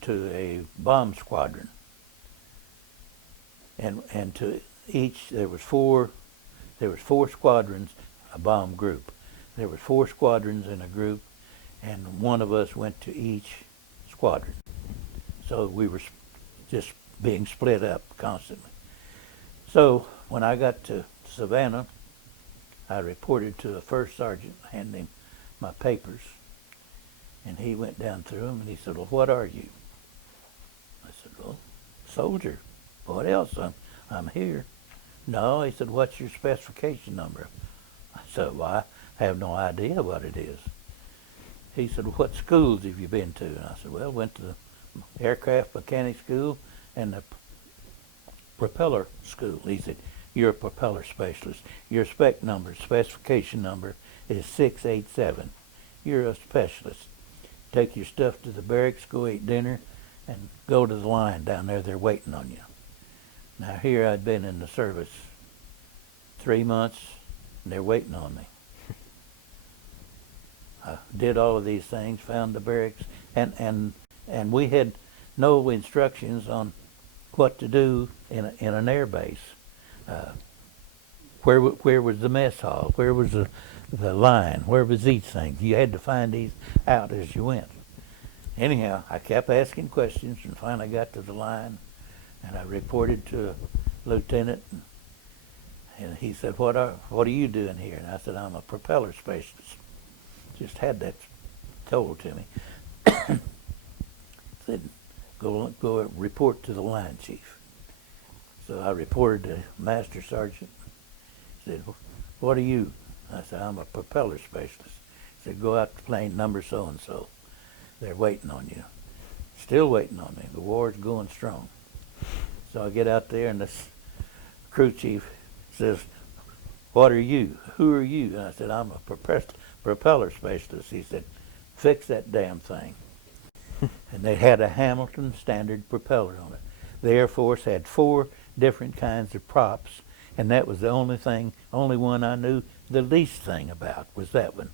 to a bomb squadron. And to each there was four squadrons, a bomb group. There was 4 squadrons in a group, and one of us went to each squadron. So we were just being split up constantly. So when I got to Savannah, I reported to a first sergeant, handed him my papers, and he went down through them, and he said, "Well, what are you?" I said, "Well, soldier. What else? I'm here." "No," he said, "what's your specification number?" I said, "Well, I have no idea what it is." He said, "What schools have you been to?" And I said, "Well, went to the aircraft mechanic school and the propeller school." He said, "You're a propeller specialist. Your specification number is 687. You're a specialist. Take your stuff to the barracks, go eat dinner, and go to the line down there. They're waiting on you." Now here I'd been in the service 3 months, and they're waiting on me. I did all of these things, found the barracks, and we had no instructions on what to do in an air base. Where was the mess hall? Where was the line? Where was these things? You had to find these out as you went. Anyhow, I kept asking questions, and finally got to the line, and I reported to a lieutenant, and he said, what are you doing here?" And I said, "I'm a propeller specialist." Just had that told to me. Said, go report to the line chief. So I reported to Master Sergeant. He said, "What are you?" I said, "I'm a propeller specialist." He said, "Go out to plane number so-and-so. They're waiting on you." Still waiting on me. The war's going strong. So I get out there, and this crew chief says, "What are you? Who are you?" And I said, "I'm a propeller specialist." He said, "Fix that damn thing." And they had a Hamilton Standard propeller on it. The Air Force had 4 different kinds of props, and that was the only one I knew the least thing about was that one.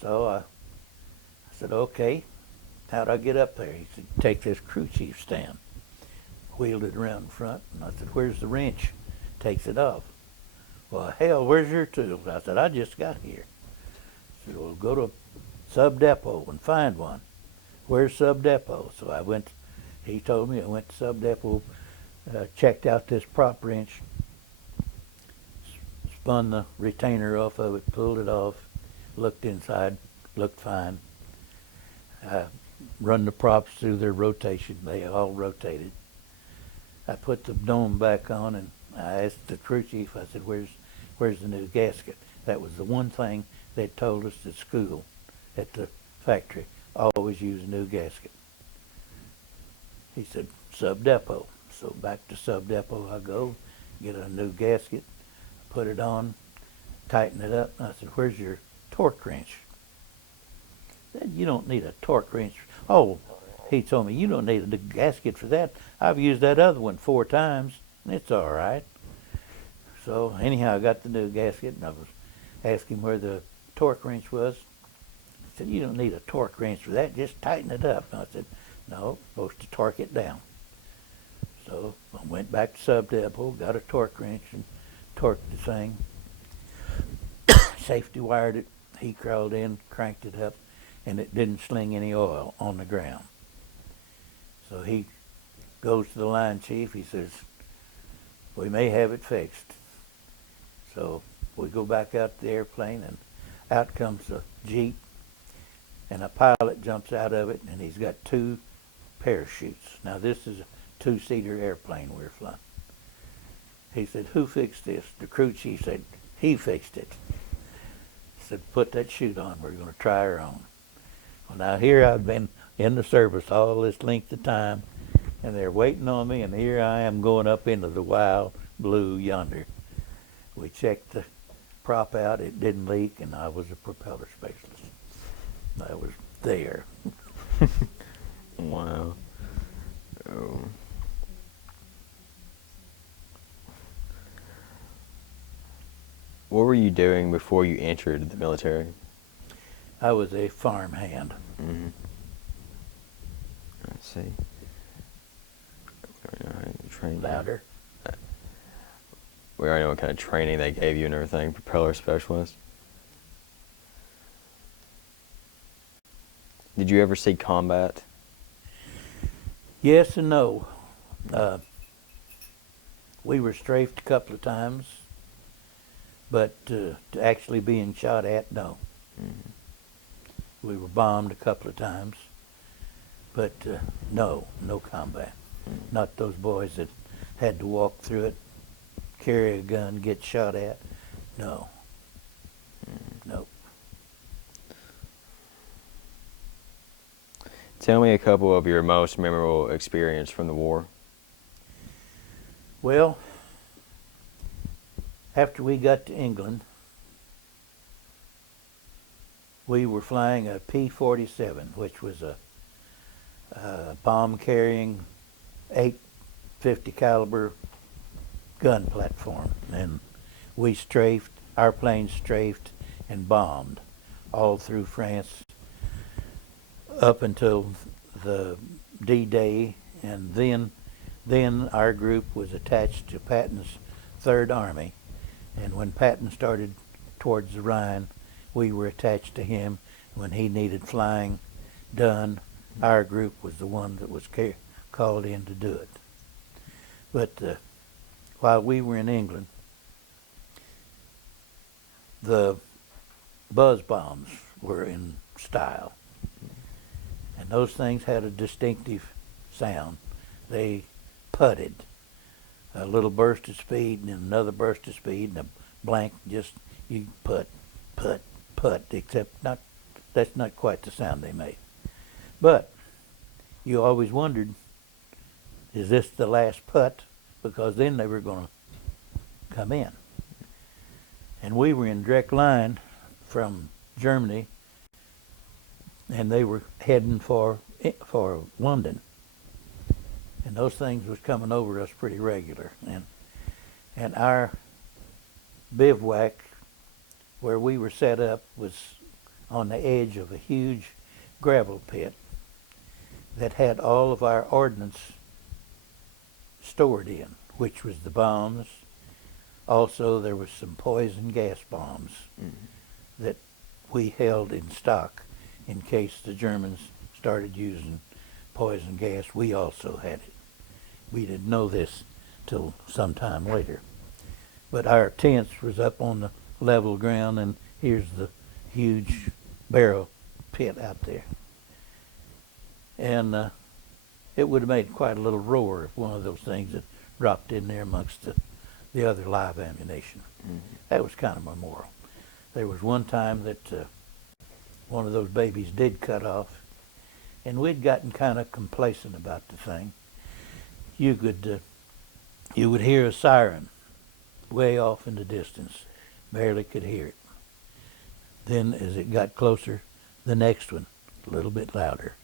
So I said, "Okay, how'd I get up there?" He said, "Take this crew chief stand." Wheeled it around in front, and I said, "Where's the wrench?" Takes it off. "Well, hell, where's your tools?" I said, "I just got here." He said, "Well, go to sub depot and find one." "Where's sub depot?" So I went. He told me. I went to sub depot, checked out this prop wrench, spun the retainer off of it, pulled it off, looked inside, looked fine. Run the props through their rotation. They all rotated. I put the dome back on, and I asked the crew chief, I said, where's the new gasket?" That was the one thing they told us at school, at the factory. Always use a new gasket. He said, "Sub depot." So back to sub depot I go, get a new gasket, put it on, tighten it up. And I said, "Where's your torque wrench?" He said, "You don't need a torque wrench." "Oh, He told me, "You don't need a gasket for that. I've used that other one 4 times, and it's all right." So anyhow, I got the new gasket, and I was asking where the torque wrench was. He said, "You don't need a torque wrench for that. Just tighten it up." And I said, "No, supposed to torque it down." So I went back to Sub Depot, got a torque wrench, and torqued the thing. Safety wired it. He crawled in, cranked it up, and it didn't sling any oil on the ground. So he goes to the line chief. He says, "We may have it fixed." So we go back out to the airplane, and out comes a Jeep, and a pilot jumps out of it, and he's got 2 parachutes. Now this is a 2-seater airplane we're flying. He said, "Who fixed this?" The crew chief said, "He fixed it." He said, "Put that chute on. We're going to try her on." Well, now here I've been in the service all this length of time, and they're waiting on me, and here I am going up into the wild blue yonder. We checked the prop out. It didn't leak, and I was a propeller specialist. I was there. Wow. Oh. What were you doing before you entered the military? I was a farmhand. Mm-hmm. I see. We already know how you trained. Louder. We already know what kind of training they gave you and everything. Propeller specialist. Did you ever see combat? Yes and no. We were strafed a couple of times, but to actually being shot at, no. Mm-hmm. We were bombed a couple of times, but no combat. Mm-hmm. Not those boys that had to walk through it, carry a gun, get shot at. No. Mm-hmm. Nope. Tell me a couple of your most memorable experience from the war. Well, after we got to England, we were flying a P-47, which was a bomb-carrying 850 caliber gun platform, and we strafed, our planes strafed and bombed all through France up until the D-Day, and then our group was attached to Patton's Third Army, and when Patton started towards the Rhine, we were attached to him. When he needed flying done, our group was the one that was called in to do it. But while we were in England, the buzz bombs were in style, and those things had a distinctive sound. They putted, a little burst of speed and then another burst of speed and a blank, just you put, except that's not quite the sound they made. But you always wondered, is this the last putt? Because then they were going to come in. And we were in direct line from Germany, and they were heading for London. And those things was coming over us pretty regular. And our bivouac, where we were set up, was on the edge of a huge gravel pit that had all of our ordnance stored in, which was the bombs. Also, there was some poison gas bombs that we held in stock in case the Germans started using poison gas. We also had it. We didn't know this till some time later. But our tents was up on the level ground, and here's the huge barrel pit out there. And it would have made quite a little roar if one of those things had dropped in there amongst the other live ammunition. Mm-hmm. That was kind of memorable. There was one time that one of those babies did cut off, and we'd gotten kind of complacent about the thing. You would hear a siren way off in the distance, barely could hear it. Then as it got closer, the next one, a little bit louder,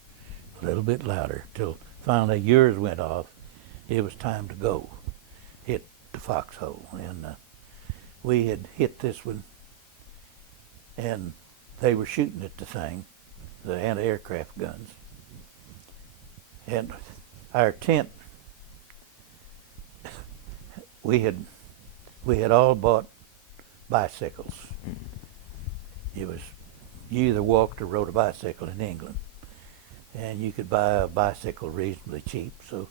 a little bit louder, till finally yours went off. It was time to go, hit the foxhole. And we had hit this one, and they were shooting at the thing, the anti-aircraft guns. And our tent, we had all bought bicycles. It was, you either walked or rode a bicycle in England, and you could buy a bicycle reasonably cheap. So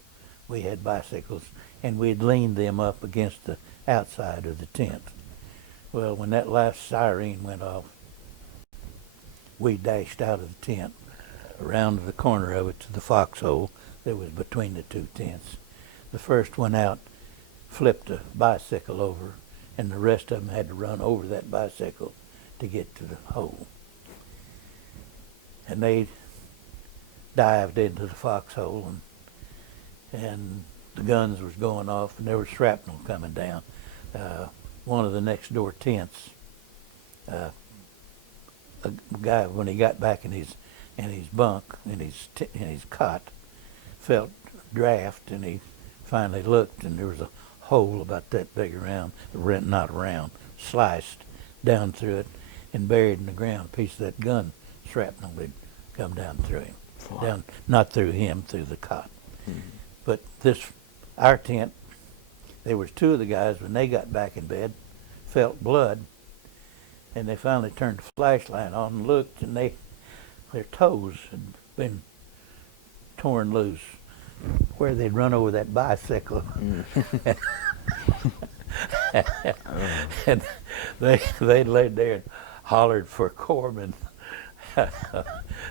we had bicycles, and we'd leaned them up against the outside of the tent. Well, when that last siren went off, we dashed out of the tent, around the corner of it to the foxhole that was between the two tents. The first one out flipped a bicycle over, and the rest of them had to run over that bicycle to get to the hole. And they dived into the foxhole, and the guns was going off, and there was shrapnel coming down. One of the next door tents, a guy, when he got back in his bunk, in his cot, felt draft, and he finally looked, and there was a hole about that big around, not around, sliced down through it and buried in the ground. A piece of that gun shrapnel had come down through him. Wow. Down, not through him, through the cot. But our tent, there was two of the guys, when they got back in bed, felt blood, and they finally turned the flashlight on and looked, and their toes had been torn loose where they'd run over that bicycle. And they laid there and hollered for Corbin.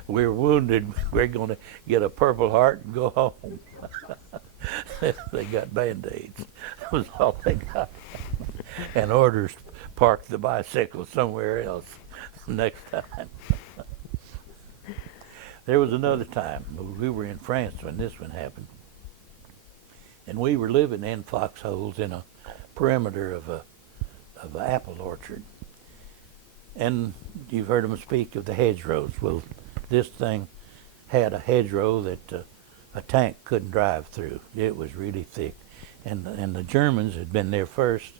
We're wounded. We're going to get a Purple Heart and go home. They got Band-Aids. That was all they got. And orders to park the bicycle somewhere else next time. There was another time. We were in France when this one happened. And we were living in foxholes in a perimeter of an apple orchard. And you've heard them speak of the hedgerows. Well, this thing had a hedgerow that a tank couldn't drive through. It was really thick. And the Germans had been there first,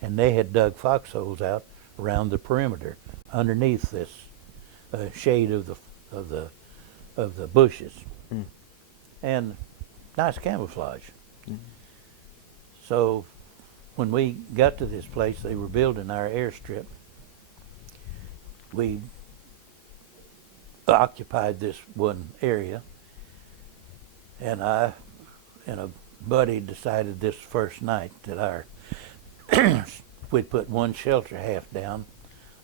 and they had dug foxholes out around the perimeter underneath this shade of the bushes. And nice camouflage. So when we got to this place, they were building our airstrip. We occupied this one area, and I and a buddy decided this first night that we'd put one shelter half down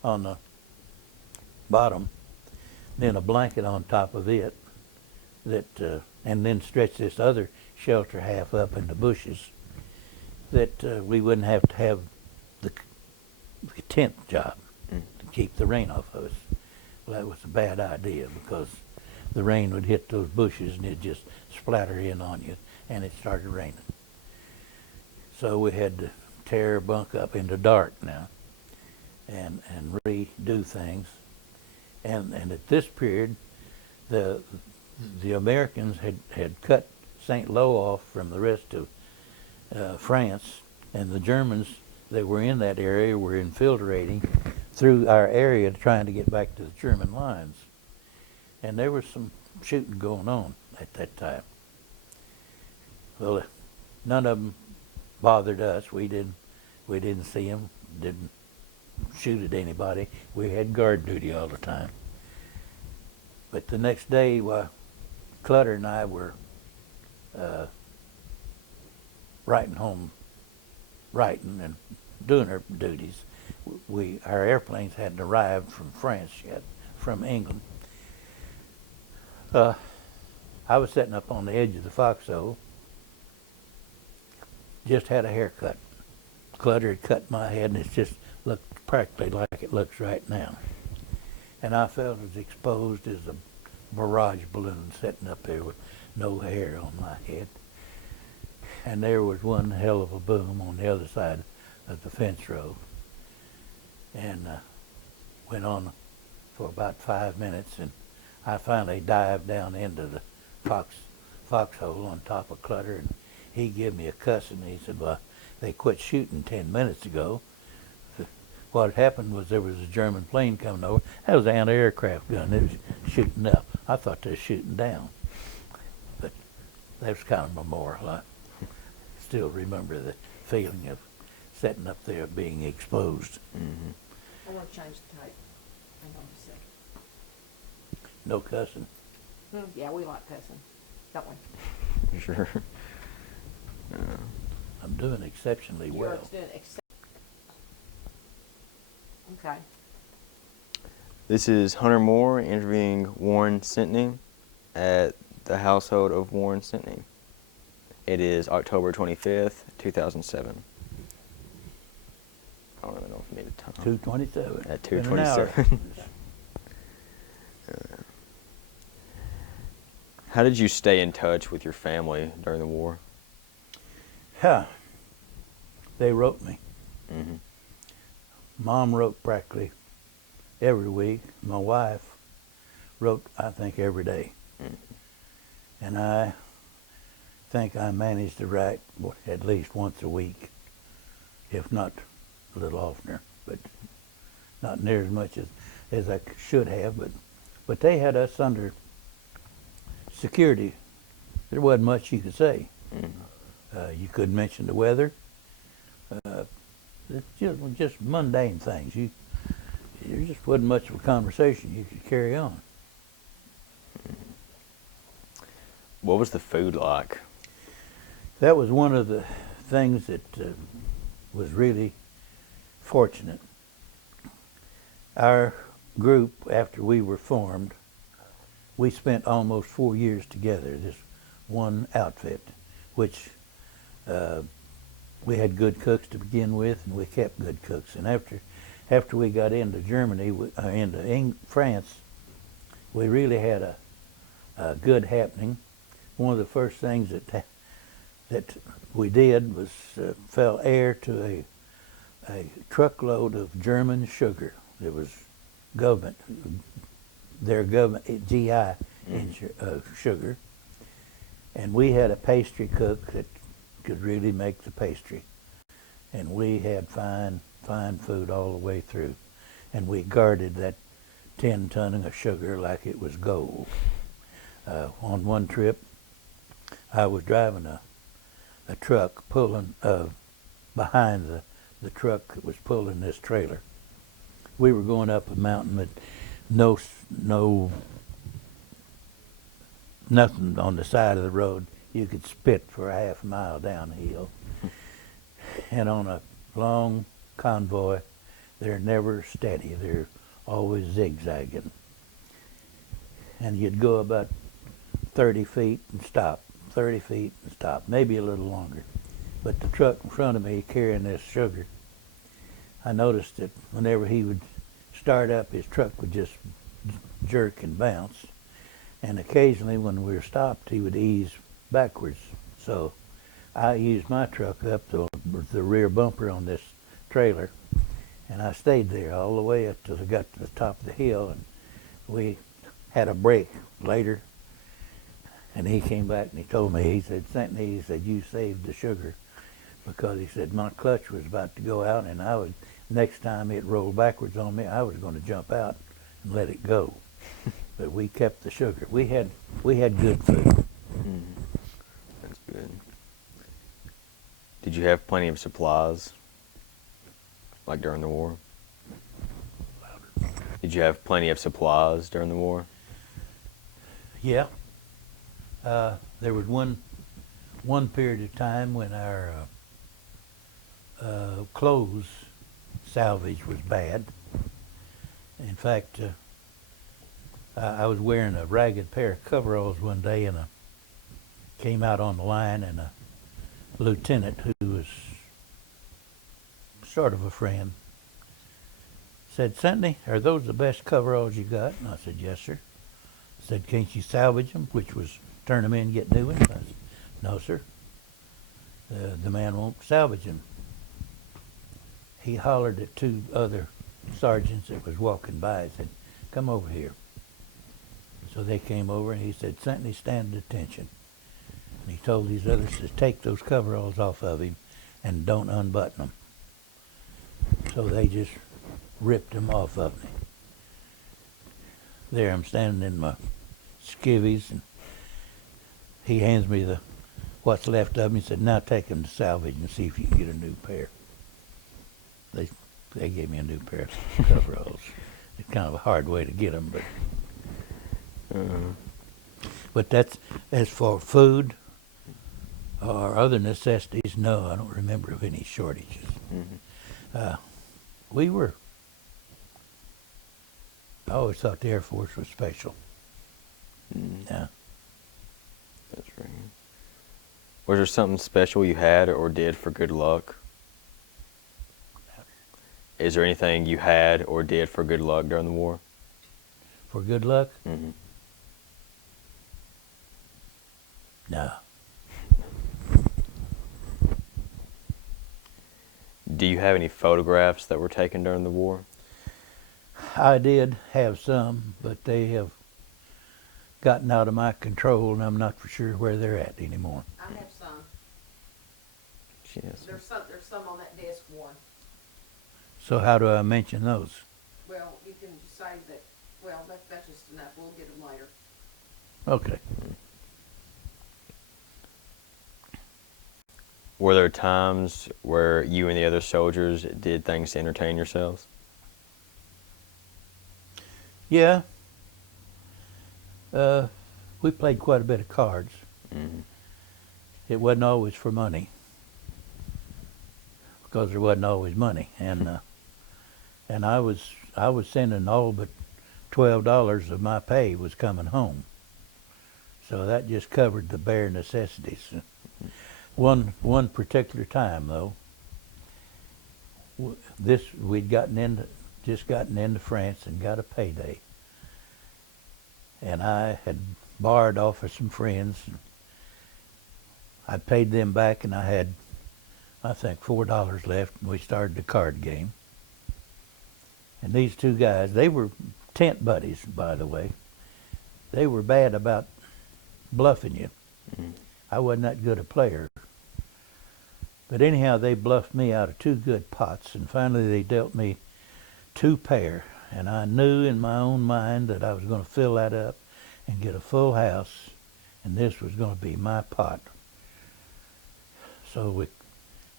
on the bottom, then a blanket on top of it, and then stretch this other shelter half up in the bushes, that we wouldn't have to have the tent job to keep the rain off of us. Well, that was a bad idea, because the rain would hit those bushes and it'd just splatter in on you, and it started raining. So we had to tear our bunk up into dark now and redo things. And at this period, the Americans had cut St. Lo off from the rest of France, and the Germans that were in that area were infiltrating through our area trying to get back to the German lines. And there was some shooting going on at that time. Well, none of them bothered us. We didn't see them, didn't shoot at anybody. We had guard duty all the time. But the next day, Clutter and I were writing and doing our duties. Our airplanes hadn't arrived from France yet, from England. I was sitting up on the edge of the foxhole, just had a haircut. Clutter had cut my head, and it just looked practically like it looks right now. And I felt as exposed as a barrage balloon sitting up there with no hair on my head. And there was one hell of a boom on the other side of the fence row. And went on for about 5 minutes, and I finally dived down into foxhole on top of Clutter, and he give me a cussing. He said, "Well, they quit shooting 10 minutes ago." What happened was there was a German plane coming over. That was an anti-aircraft gun. It was shooting up. I thought they were shooting down, but that was kind of memorial. I still remember the feeling of sitting up there being exposed. Mm-hmm. I want to change the tape. Hang on a second. No cussing. Yeah, we like cussing, don't we? Sure. I'm doing exceptionally You're well. doing okay. This is Hunter Moore interviewing Warren Senteney at the household of Warren Senteney. It is October 25th, 2007. I don't even know if I need a time. 2:27. At Been an hour. 2:27. How did you stay in touch with your family during the war? Yeah. They wrote me. Mm-hmm. Mom wrote practically every week. My wife wrote, I think, every day. Mm-hmm. And I think I managed to write at least once a week, if not a little oftener, but not near as much as I should have. But they had us under security. There wasn't much you could say. Mm-hmm. You couldn't mention the weather. It's just mundane things. There just wasn't much of a conversation you could carry on. What was the food like? That was one of the things that was really fortunate. Our group, after we were formed, we spent almost 4 years together, this one outfit, which we had good cooks to begin with, and we kept good cooks. And after we got into Germany, into France, we really had a good happening. One of the first things that we did was fell heir to a truckload of German sugar. There was their government GI sugar, and we had a pastry cook that could really make the pastry, and we had fine food all the way through, and we guarded that 10-ton of sugar like it was gold. On one trip, I was driving a truck pulling behind the truck that was pulling this trailer. We were going up a mountain that nothing on the side of the road. You could spit for a half mile downhill. And on a long convoy, they're never steady. They're always zigzagging. And you'd go about 30 feet and stop, 30 feet and stop, maybe a little longer. But the truck in front of me carrying this sugar, I noticed that whenever he would start up, his truck would just jerk and bounce. And occasionally when we were stopped, he would ease backwards. So I eased my truck up to the rear bumper on this trailer, and I stayed there all the way up till I got to the top of the hill, and we had a break later. And he came back and he told me, he said, "Senteney," he said, "you saved the sugar," because he said my clutch was about to go out, and next time it rolled backwards on me, I was going to jump out and let it go. But we kept the sugar. We had good food. Mm. That's good. Did you have plenty of supplies, like during the war? Did you have plenty of supplies during the war? Yeah. There was one period of time when our clothes salvage was bad. In fact, I was wearing a ragged pair of coveralls one day, and I came out on the line, and a lieutenant who was sort of a friend said, "Senteney, are those the best coveralls you got?" And I said, "Yes, sir." I said, "Can't you salvage them?" Which was turn them in and get new ones. I said, "No, sir. The man won't salvage them." He hollered at two other sergeants that was walking by and said, "Come over here." So they came over and he said, Senteney, stand at attention. And he told these others to take those coveralls off of him and don't unbutton them. So they just ripped them off of me. There I'm standing in my skivvies, and he hands me the what's left of them. He said, now take them to salvage and see if you can get a new pair. They gave me a new pair of coveralls. It's kind of a hard way to get them, but that's, as for food or other necessities, no, I don't remember of any shortages. I always thought the Air Force was special. Yeah. That's right. Was there something special you had or did for good luck? Is there anything you had or did for good luck during the war? For good luck? Mm-hmm. No. Do you have any photographs that were taken during the war? I did have some, but they have gotten out of my control, and I'm not for sure where they're at anymore. I have some. Yes. There's some on that desk, Warren. So how do I mention those? Well, you can just say that, well, that's just enough. We'll get them later. Okay. Were there times where you and the other soldiers did things to entertain yourselves? Yeah. We played quite a bit of cards. Mm-hmm. It wasn't always for money, because there wasn't always money, and I was sending all but $12 of my pay was coming home, so that just covered the bare necessities. One particular time though, we'd just gotten into France and got a payday, and I had borrowed off of some friends. I paid them back, and I had, I think, $4 left, and we started the card game. And these two guys, they were tent buddies, by the way. They were bad about bluffing you. Mm-hmm. I wasn't that good a player. But anyhow, they bluffed me out of two good pots, and finally they dealt me two pair. And I knew in my own mind that I was going to fill that up and get a full house, and this was going to be my pot. So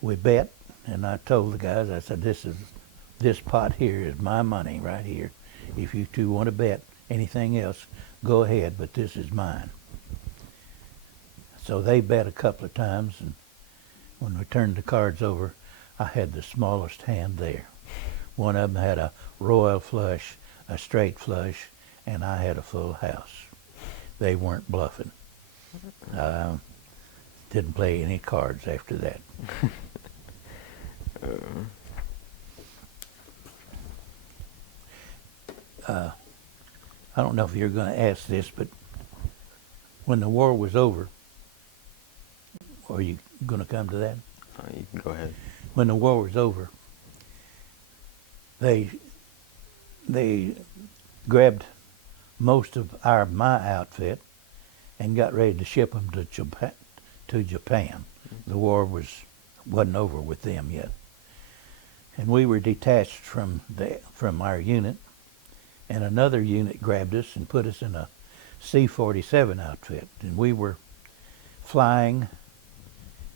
we bet, and I told the guys, I said, this pot here is my money right here. If you two want to bet anything else, go ahead, but this is mine. So they bet a couple of times, and when we turned the cards over, I had the smallest hand there. One of them had a royal flush, a straight flush, and I had a full house. They weren't bluffing. Didn't play any cards after that. I don't know if you're going to ask this, but when the war was over, are you going to come to that? You can go ahead. When the war was over, they grabbed most of my outfit and got ready to ship them to Japan. The war wasn't over with them yet, and we were detached from our unit, and another unit grabbed us and put us in a C-47 outfit, and we were flying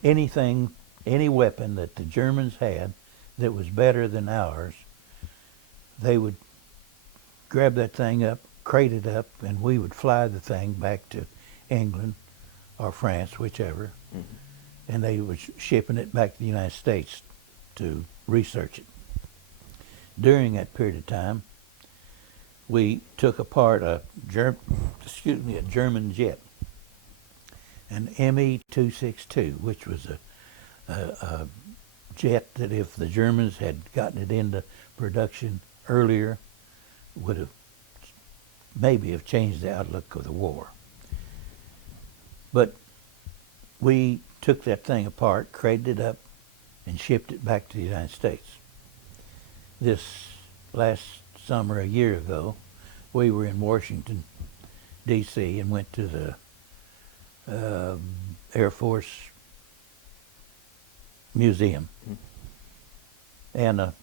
anything, any weapon that the Germans had that was better than ours. They would grab that thing up, crate it up, and we would fly the thing back to England or France, whichever, and they were shipping it back to the United States to research it. During that period of time, we took apart a German jet, an Me-262, which was a jet that if the Germans had gotten it into production earlier, would have maybe have changed the outlook of the war. But we took that thing apart, crated it up, and shipped it back to the United States. This last summer, a year ago, we were in Washington, D.C. and went to the Air Force Museum. And a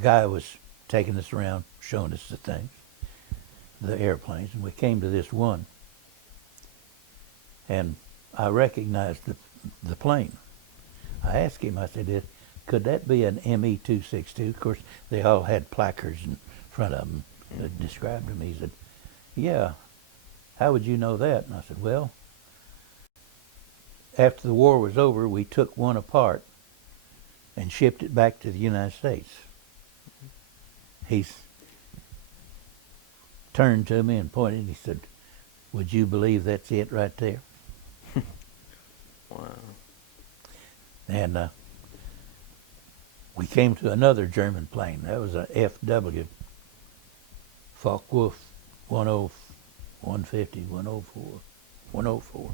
guy was taking us around, showing us the things, the airplanes, and we came to this one. And I recognized the plane. I asked him, I said, could that be an ME-262? Of course, they all had placards in front of them that described them. He said, yeah, how would you know that? And I said, well, after the war was over, we took one apart and shipped it back to the United States. He turned to me and pointed, and he said, would you believe that's it right there? Wow. And we came to another German plane. That was a FW, Focke-Wulf 150, 104, 104.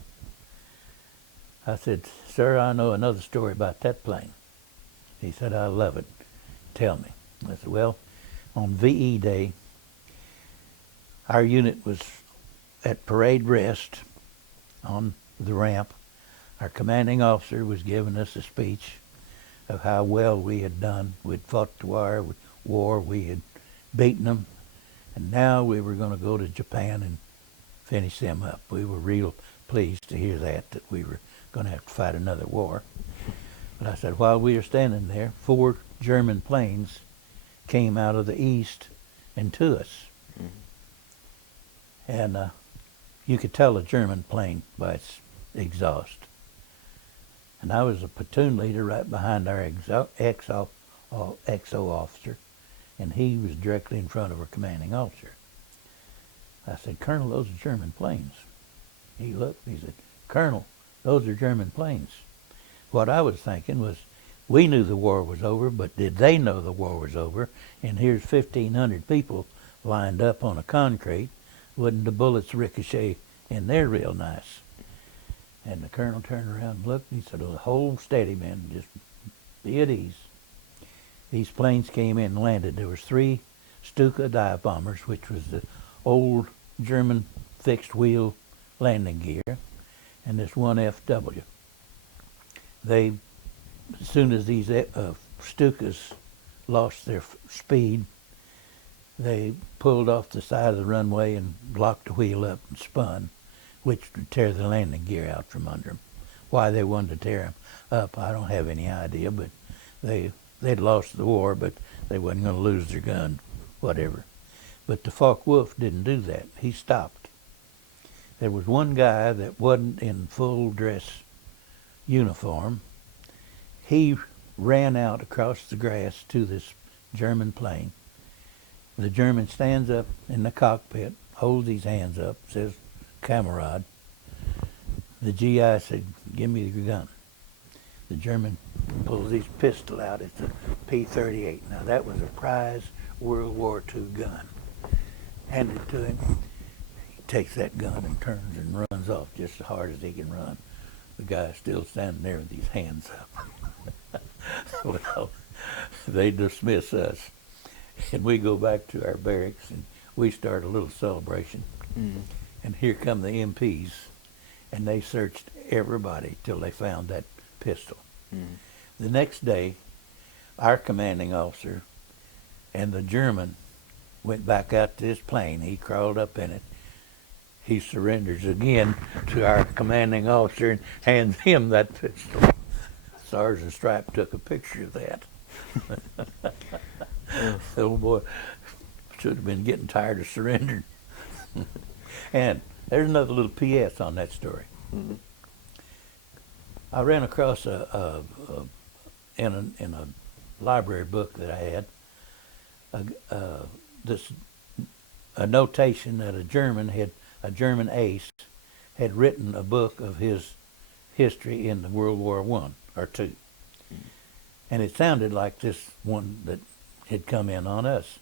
I said, sir, I know another story about that plane. He said, I love it. Tell me. I said, well, on VE Day, our unit was at parade rest on the ramp. Our commanding officer was giving us a speech of how well we had done. We'd fought the war, we had beaten them, and now we were going to go to Japan and finish them up. We were real pleased to hear that we were going to have to fight another war. But I said, while we were standing there, 4 German planes came out of the east and to us. And you could tell a German plane by its exhaust. And I was a platoon leader right behind our XO officer, and he was directly in front of our commanding officer. I said, Colonel, those are German planes. He looked and he said, Colonel, those are German planes. What I was thinking was, we knew the war was over, but did they know the war was over? And here's 1,500 people lined up on a concrete. Wouldn't the bullets ricochet in there real nice? And the colonel turned around and looked, and he said, hold steady, man, just be at ease. These planes came in and landed. There was 3 Stuka dive bombers, which was the old German fixed wheel landing gear, and this one FW. They, as soon as these Stukas lost their speed, they pulled off the side of the runway and locked the wheel up and spun, which would tear the landing gear out from under them. Why they wanted to tear them up, I don't have any idea, but they'd lost the war, but they wasn't going to lose their gun, whatever. But the Focke-Wulf didn't do that. He stopped. There was one guy that wasn't in full dress uniform. He ran out across the grass to this German plane. The German stands up in the cockpit, holds his hands up, says, Kamerad. The GI said, give me your gun. The German pulls his pistol out. It's a P-38. Now that was a prize World War II gun. Handed it to him. He takes that gun and turns and runs off just as hard as he can run. The guy's still standing there with his hands up. Well, they dismiss us. And we go back to our barracks and we start a little celebration. And here come the MPs, and they searched everybody till they found that pistol. The next day, our commanding officer and the German went back out to his plane. He crawled up in it. He surrenders again to our commanding officer and hands him that pistol. Sergeant Stripe took a picture of that. The old boy should have been getting tired of surrendering. And there's another little P.S. on that story. I ran across in a library book that I had a notation that a German ace had written a book of his history in the World War I or II, and it sounded like this one that had come in on us.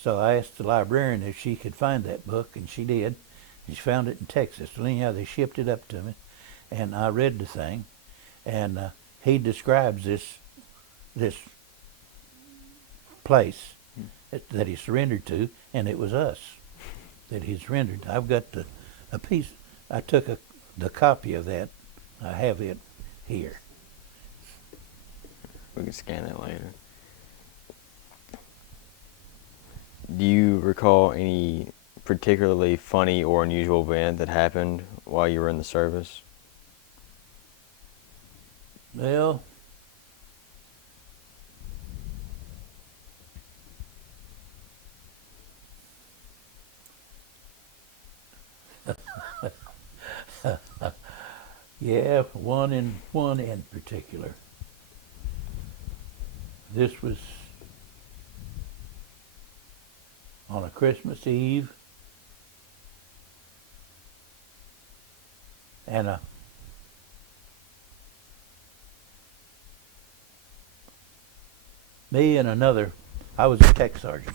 So I asked the librarian if she could find that book, and she did. She found it in Texas. Well, anyhow, they shipped it up to me, and I read the thing, and he describes this place that he surrendered to, and it was us. that he surrendered. I've got a piece. I took the copy of that. I have it here. We can scan it later. Do you recall any particularly funny or unusual event that happened while you were in the service? Well, yeah, one in particular. This was on a Christmas Eve, and me and another. I was a tech sergeant.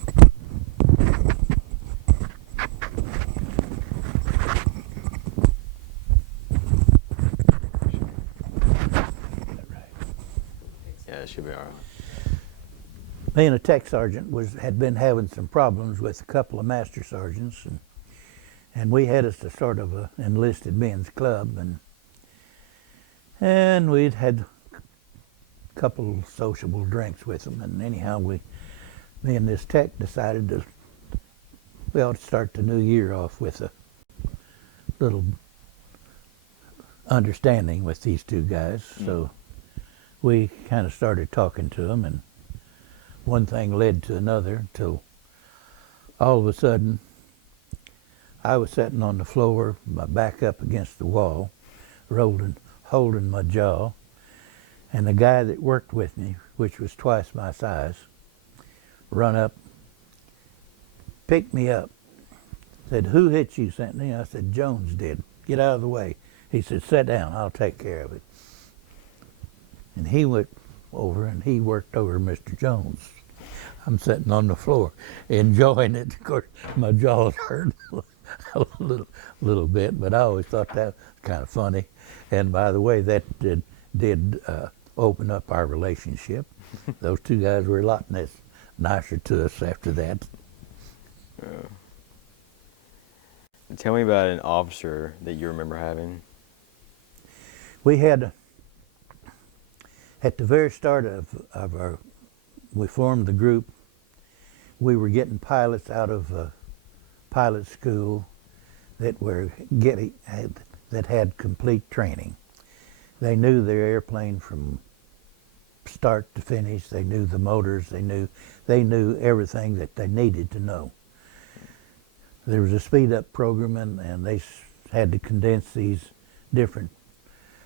Yeah, it should be all right. Me and a tech sergeant had been having some problems with a couple of master sergeants, and we had us a sort of a enlisted men's club, and we'd had a couple sociable drinks with them, and anyhow me and this tech decided we ought to start the new year off with a little understanding with these two guys. So we kind of started talking to them, and one thing led to another until all of a sudden I was sitting on the floor, my back up against the wall, holding my jaw, and the guy that worked with me, which was twice my size, run up, picked me up, said, "Who hit you, Senteney?" I said, "Jones did. Get out of the way." He said, "Sit down, I'll take care of it." And he went over and he worked over Mr. Jones. I'm sitting on the floor enjoying it. Of course, my jaw hurt a little bit, but I always thought that was kind of funny. And by the way, that did open up our relationship. Those two guys were a lot nicer to us after that. Tell me about an officer that you remember having. We had, at the very start we formed the group, we were getting pilots out of pilot school that had complete training. They knew their airplane from start to finish. They knew the motors. They knew everything that they needed to know. There was a speed up program, and they had to condense these different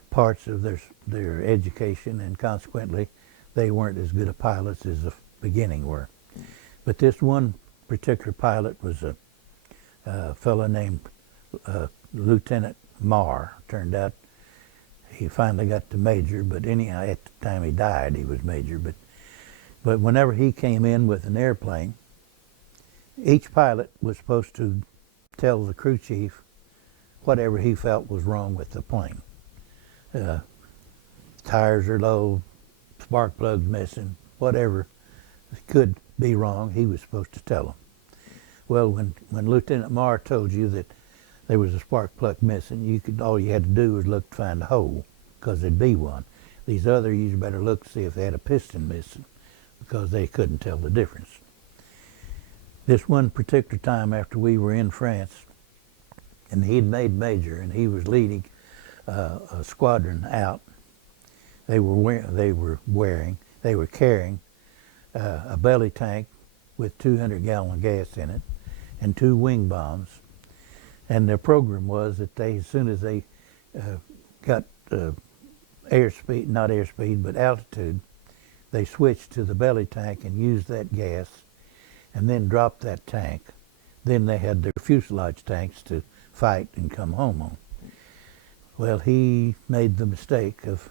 parts of their education, and consequently they weren't as good a pilots as the beginning were. But this one particular pilot was a fellow named Lieutenant Marr. Turned out he finally got to major, but anyhow, at the time he died, he was major. But whenever he came in with an airplane, each pilot was supposed to tell the crew chief whatever he felt was wrong with the plane. Tires are low, spark plugs missing, whatever could be wrong, he was supposed to tell them. Well, when Lieutenant Marr told you that there was a spark plug missing, all you had to do was look to find a hole, because there'd be one. These other, you better look to see if they had a piston missing, because they couldn't tell the difference. This one particular time after we were in France, and he'd made major, and he was leading a squadron out. They were carrying a belly tank with 200-gallon gas in it and 2 wing bombs. And their program was that as soon as they got altitude, they switched to the belly tank and used that gas, and then dropped that tank. Then they had their fuselage tanks to fight and come home on. Well, he made the mistake of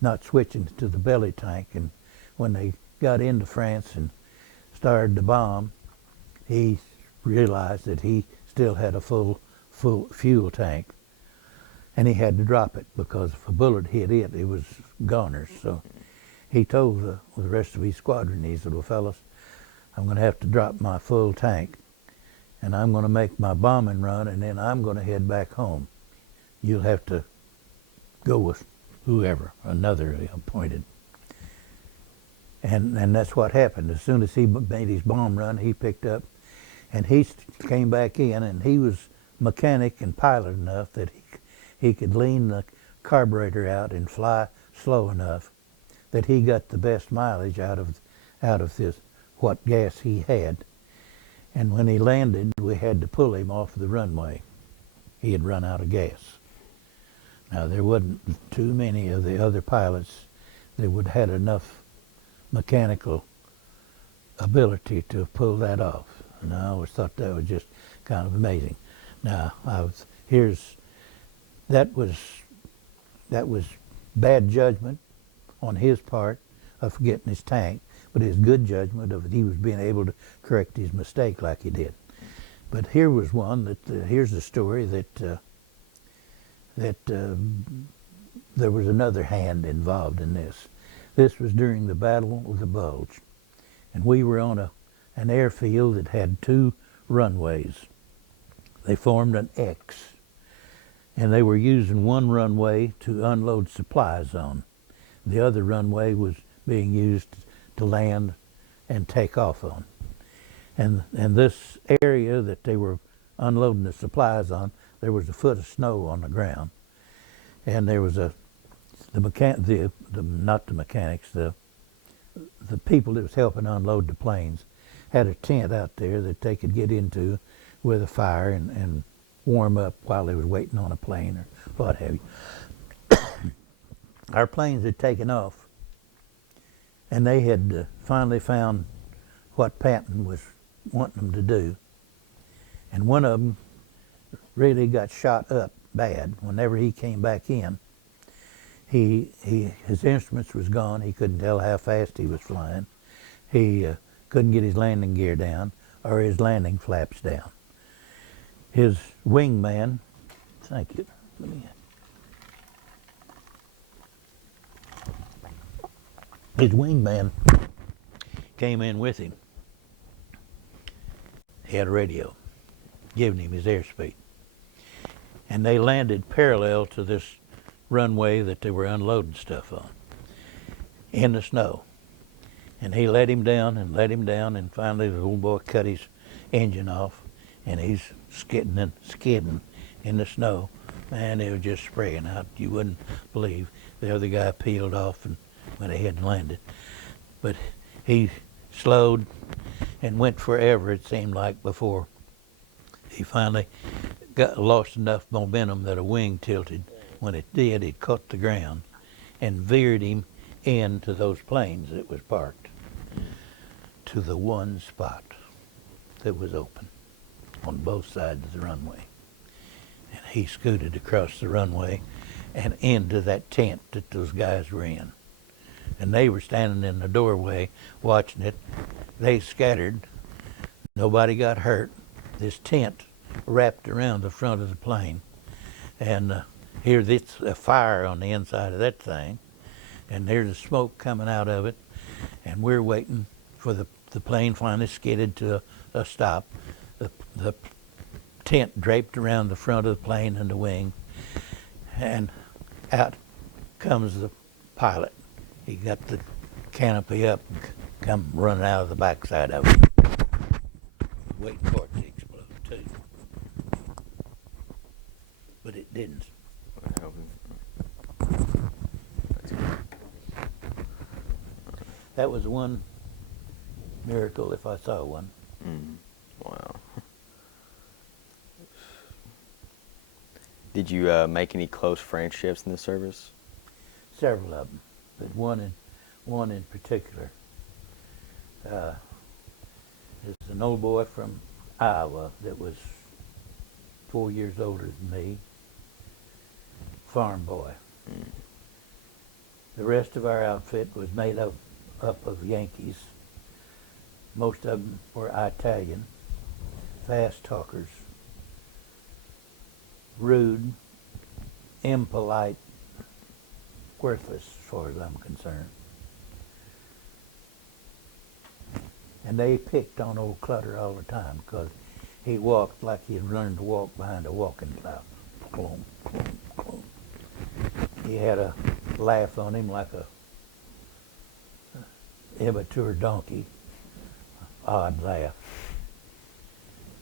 not switching to the belly tank, and when they got into France and started to bomb, he realized that he still had a full fuel tank, and he had to drop it, because if a bullet hit it, it was goners. So he told the rest of his squadron, he said, "Well, fellas, I'm going to have to drop my full tank." and I'm going to make my bombing run, and then I'm going to head back home. You'll have to go with whoever, another appointed. And that's what happened. As soon as he made his bomb run, he picked up, and he came back in, and he was mechanic and pilot enough that he could lean the carburetor out and fly slow enough that he got the best mileage out of this what gas he had. And when he landed, we had to pull him off the runway. He had run out of gas. Now, there wasn't too many of the other pilots that would have had enough mechanical ability to pull that off. And I always thought that was just kind of amazing. Now, that was bad judgment on his part of forgetting his tank, but his good judgment of he was being able to correct his mistake like he did. But here was one that here's the story that there was another hand involved in this. This was during the Battle of the Bulge, and we were on an airfield that had two runways. They formed an X, and they were using one runway to unload supplies on. The other runway was being used to land and take off on. And this area that they were unloading the supplies on, there was a foot of snow on the ground, and there was not the mechanics, the people that was helping unload the planes had a tent out there that they could get into with a fire and warm up while they was waiting on a plane or what have you. Our planes had taken off, and they had finally found what Patton was wanting them to do. And one of them really got shot up bad. Whenever he came back in, his instruments was gone. He couldn't tell how fast he was flying. He couldn't get his landing gear down or his landing flaps down. His wingman, thank you. His wingman came in with him. He had a radio giving him his airspeed. And they landed parallel to this runway that they were unloading stuff on in the snow. And he let him down, and finally the old boy cut his engine off, and he's skidding in the snow. Man, it was just spraying out. You wouldn't believe. The other guy peeled off and went ahead and landed. But he slowed and went forever, it seemed like, before he finally lost enough momentum that a wing tilted. When it did, it caught the ground and veered him into those planes that was parked to the one spot that was open on both sides of the runway. And he scooted across the runway and into that tent that those guys were in. And they were standing in the doorway watching it. They scattered. Nobody got hurt. This tent wrapped around the front of the plane. And here's a fire on the inside of that thing. And there's the smoke coming out of it. And we're waiting for the plane finally skidded to a stop. The tent draped around the front of the plane and the wing. And out comes the pilot. He got the canopy up and come running out of the backside of it. Waiting for it to explode too. But it didn't. That was one miracle if I saw one. Wow. Did you make any close friendships in the service? Several of them, but one in particular. It's an old boy from Iowa that was 4 years older than me. Farm boy. The rest of our outfit was made up of Yankees. Most of them were Italian, fast talkers, rude, impolite, worthless as far as I'm concerned. And they picked on old Clutter all the time because he walked like he had learned to walk behind a walking plow. Clomp, clomp, clomp. He had a laugh on him like a immature donkey, odd laugh.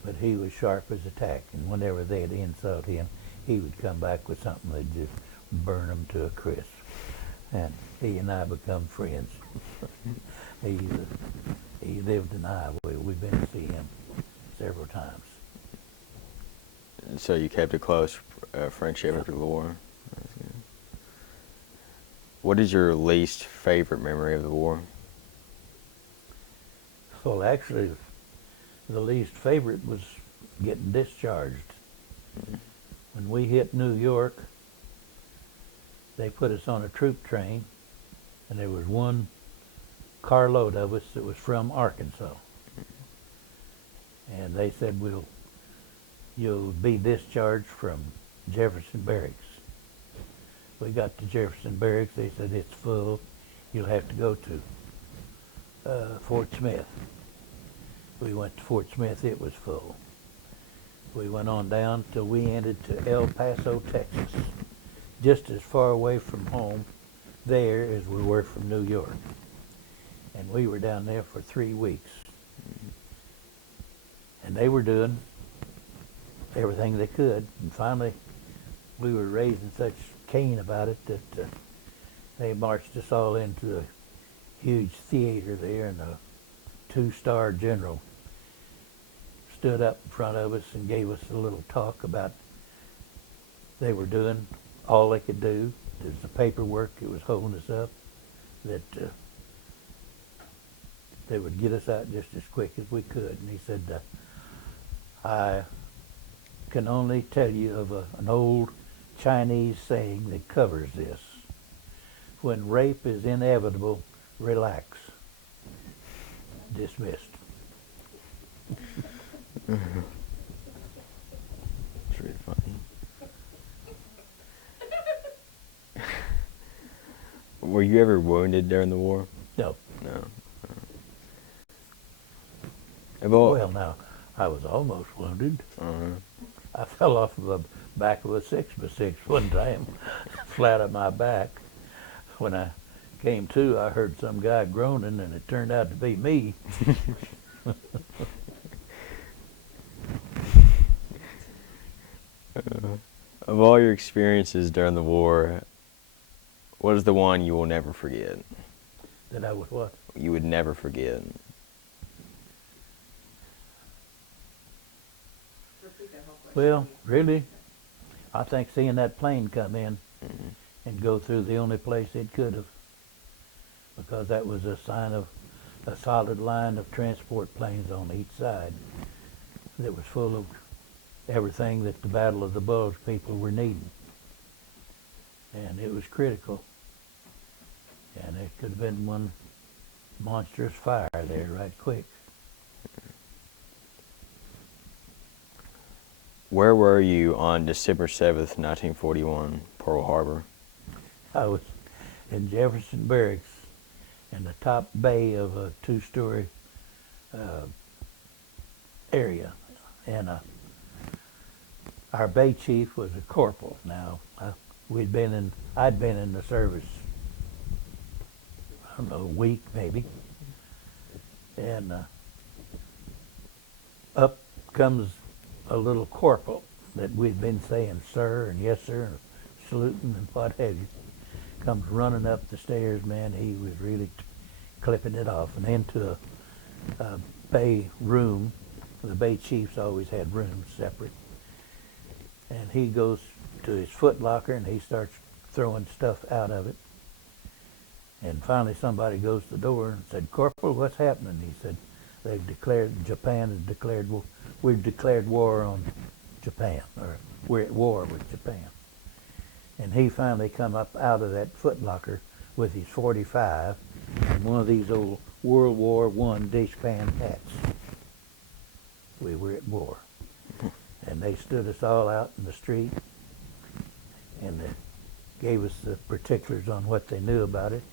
But he was sharp as a tack, and whenever they'd insult him, he would come back with something that'd just burn him to a crisp. And he and I become friends. He lived in Iowa. We've been to see him several times. So you kept a close friendship after the war. That's good. What is your least favorite memory of the war? Well, actually, the least favorite was getting discharged. When we hit New York, they put us on a troop train, and there was one carload of us that was from Arkansas. And they said, you'll be discharged from Jefferson Barracks. We got to Jefferson Barracks, they said, it's full, you'll have to go to Fort Smith. We went to Fort Smith, it was full. We went on down till we ended to El Paso, Texas, just as far away from home there as we were from New York. And we were down there for 3 weeks. And they were doing everything they could. And finally, we were raising such Cain about it that they marched us all into a huge theater there, and a 2-star general stood up in front of us and gave us a little talk about they were doing all they could do. There's the paperwork that was holding us up, that they would get us out just as quick as we could. And he said, I can only tell you of an old Chinese saying that covers this. When rape is inevitable, relax. Dismissed. It's really funny. Were you ever wounded during the war? No. No. Well, now, I was almost wounded. I fell off of the back of a 6x6 one time, flat on my back. When I came to, I heard some guy groaning, and it turned out to be me. Of all your experiences during the war, what is the one you will never forget? That I was what? You would never forget. Well, really, I think seeing that plane come in and go through the only place it could have, because that was a sign of a solid line of transport planes on each side that was full of everything that the Battle of the Bulge people were needing. And it was critical. And it could have been one monstrous fire there right quick. Where were you on December 7th, 1941, Pearl Harbor? I was in Jefferson Barracks in the top bay of a 2-story area. And our bay chief was a corporal. Now, I'd been in the service, I don't know, a week maybe. And up comes a little corporal that we'd been saying sir and yes sir and saluting and what have you. Comes running up the stairs, man. He was really clipping it off, and into a bay room. The bay chiefs always had rooms separate. And he goes to his foot locker and he starts throwing stuff out of it. And finally somebody goes to the door and said, "Corporal, what's happening?" He said, Japan has declared, we've declared war on Japan, or we're at war with Japan. And he finally come up out of that foot locker with his .45 and one of these old World War I dishpan hats. We were at war. And they stood us all out in the street, and they gave us the particulars on what they knew about it,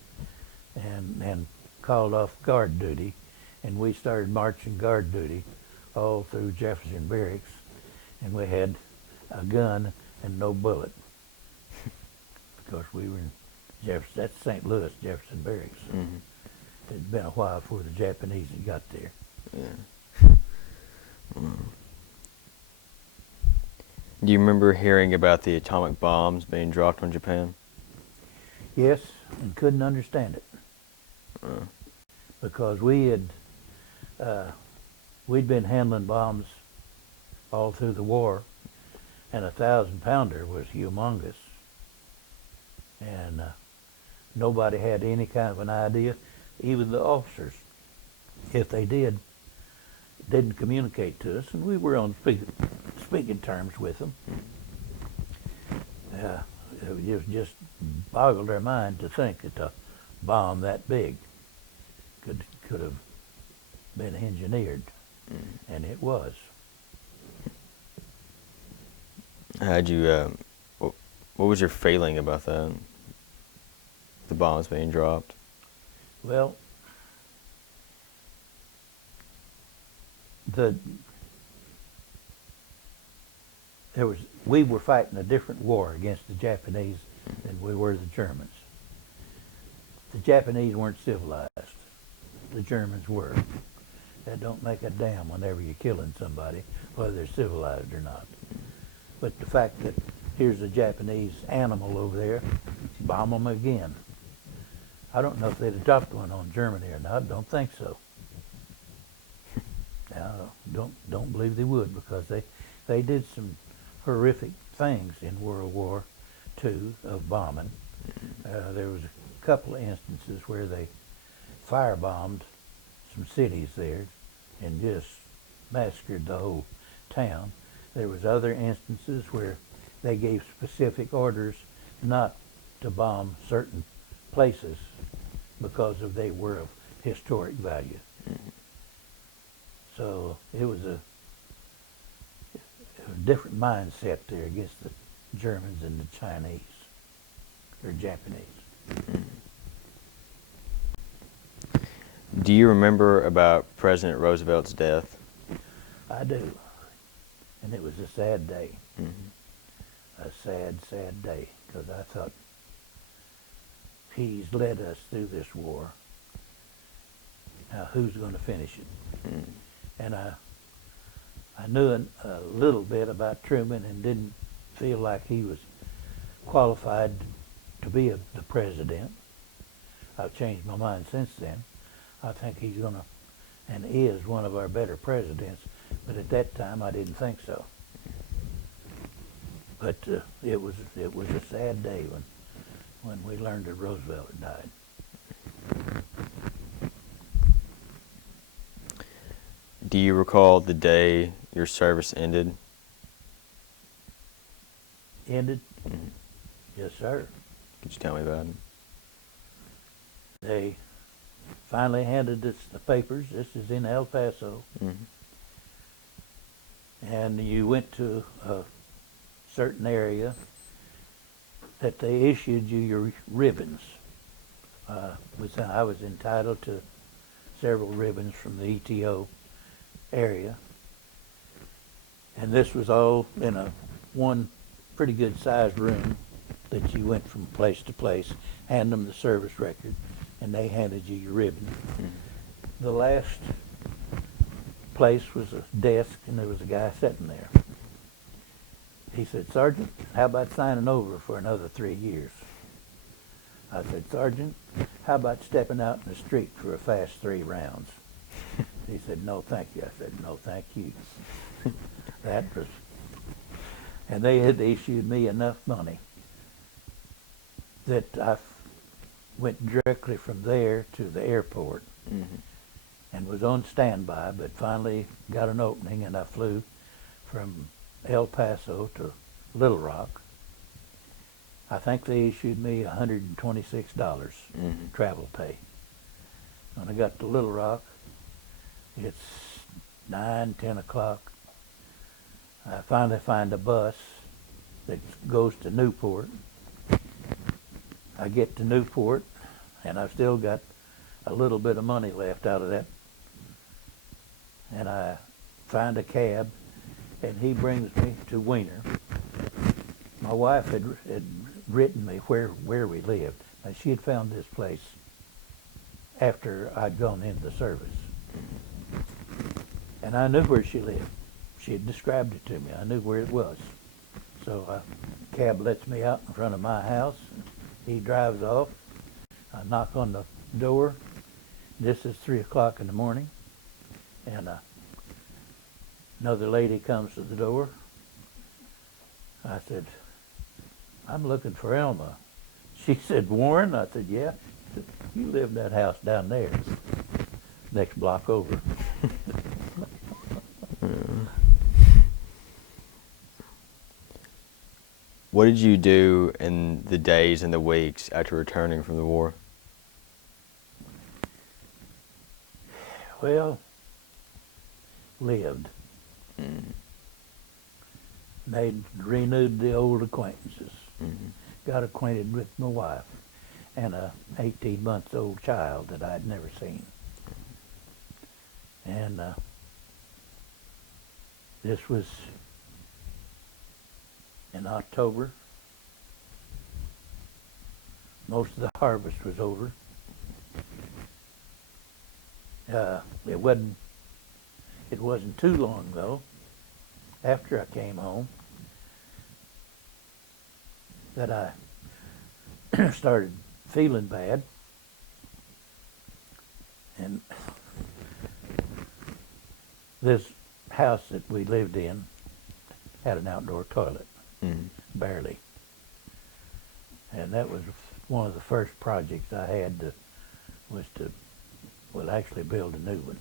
and called off guard duty. And we started marching guard duty all through Jefferson Barracks, and we had a gun and no bullet because we were in Jefferson. That's St. Louis, Jefferson Barracks. So Mm-hmm. it'd been a while before the Japanese had got there. Yeah. Do you remember hearing about the atomic bombs being dropped on Japan? Yes, and couldn't understand it because we'd been handling bombs all through the war, and a 1,000-pounder was humongous, and nobody had any kind of an idea. Even the officers, if they didn't communicate to us, and we were on speaking terms with them. It just boggled our mind to think that a bomb that big could have been engineered, and it was. How'd you, what was your feeling about that? The bombs being dropped? Well, we were fighting a different war against the Japanese than we were the Germans. The Japanese weren't civilized. The Germans were. That don't make a damn whenever you're killing somebody, whether they're civilized or not. But the fact that here's a Japanese animal over there, bomb them again. I don't know if they'd have dropped one on Germany or not. Don't think so. Now, don't believe they would, because they did some horrific things in World War II of bombing. There was a couple of instances where they firebombed some cities there and just massacred the whole town. There was other instances where they gave specific orders not to bomb certain places because they were of historic value. So it was a different mindset there against the Germans and the Chinese, or Japanese. Do you remember about President Roosevelt's death? I do. And it was a sad day. Mm-hmm. A sad, sad day, because I thought he's led us through this war. Now who's going to finish it? Mm-hmm. And I knew a little bit about Truman and didn't feel like he was qualified to be the president. I've changed my mind since then. I think he's going to, and is one of our better presidents, but at that time I didn't think so. But it was a sad day when we learned that Roosevelt had died. Do you recall the day your service ended? Ended? Mm-hmm. Yes, sir. Could you tell me about it? They finally handed us the papers. This is in El Paso. Mm-hmm. And you went to a certain area that they issued you your ribbons. I was entitled to several ribbons from the ETO area. And this was all in one pretty good sized room that you went from place to place, hand them the service record, and they handed you your ribbon. Mm-hmm. The last place was a desk, and there was a guy sitting there. He said, "Sergeant, how about signing over for another 3 years?" I said, "Sergeant, how about stepping out in the street for a fast 3 rounds?" He said, "No, thank you." I said, "No, thank you." That was, and they had issued me enough money that I went directly from there to the airport. Mm-hmm. And was on standby, but finally got an opening, and I flew from El Paso to Little Rock. I think they issued me $126 travel pay. When I got to Little Rock, it's 9, 10 o'clock. I finally find a bus that goes to Newport. I get to Newport, and I've still got a little bit of money left out of that. And I find a cab, and he brings me to Wiener. My wife had written me where we lived. And she had found this place after I'd gone into the service. And I knew where she lived. She had described it to me. I knew where it was. So cab lets me out in front of my house. He drives off. I knock on the door. This is 3 o'clock in the morning. And another lady comes to the door. I said, I'm looking for Elma. She said, Warren? I said, yeah. She said, you live in that house down there. Next block over. What did you do in the days and the weeks after returning from the war? Well, lived. Made renewed the old acquaintances. Got acquainted with my wife and a 18-month-old child that I'd never seen. And this was in October. Most of the harvest was over. It wasn't too long though, after I came home, that I started feeling bad. And this house that we lived in had an outdoor toilet, barely. And that was one of the first projects I had was to actually build a new one.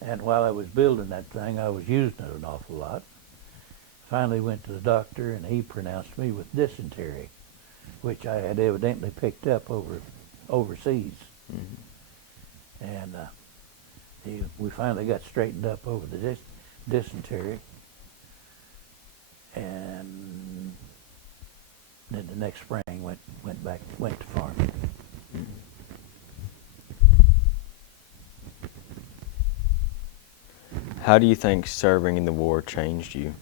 And while I was building that thing, I was using it an awful lot. Finally went to the doctor, and he pronounced me with dysentery, which I had evidently picked up overseas. And we finally got straightened up over the dysentery. And then the next spring went to farming. How do you think serving in the war changed you?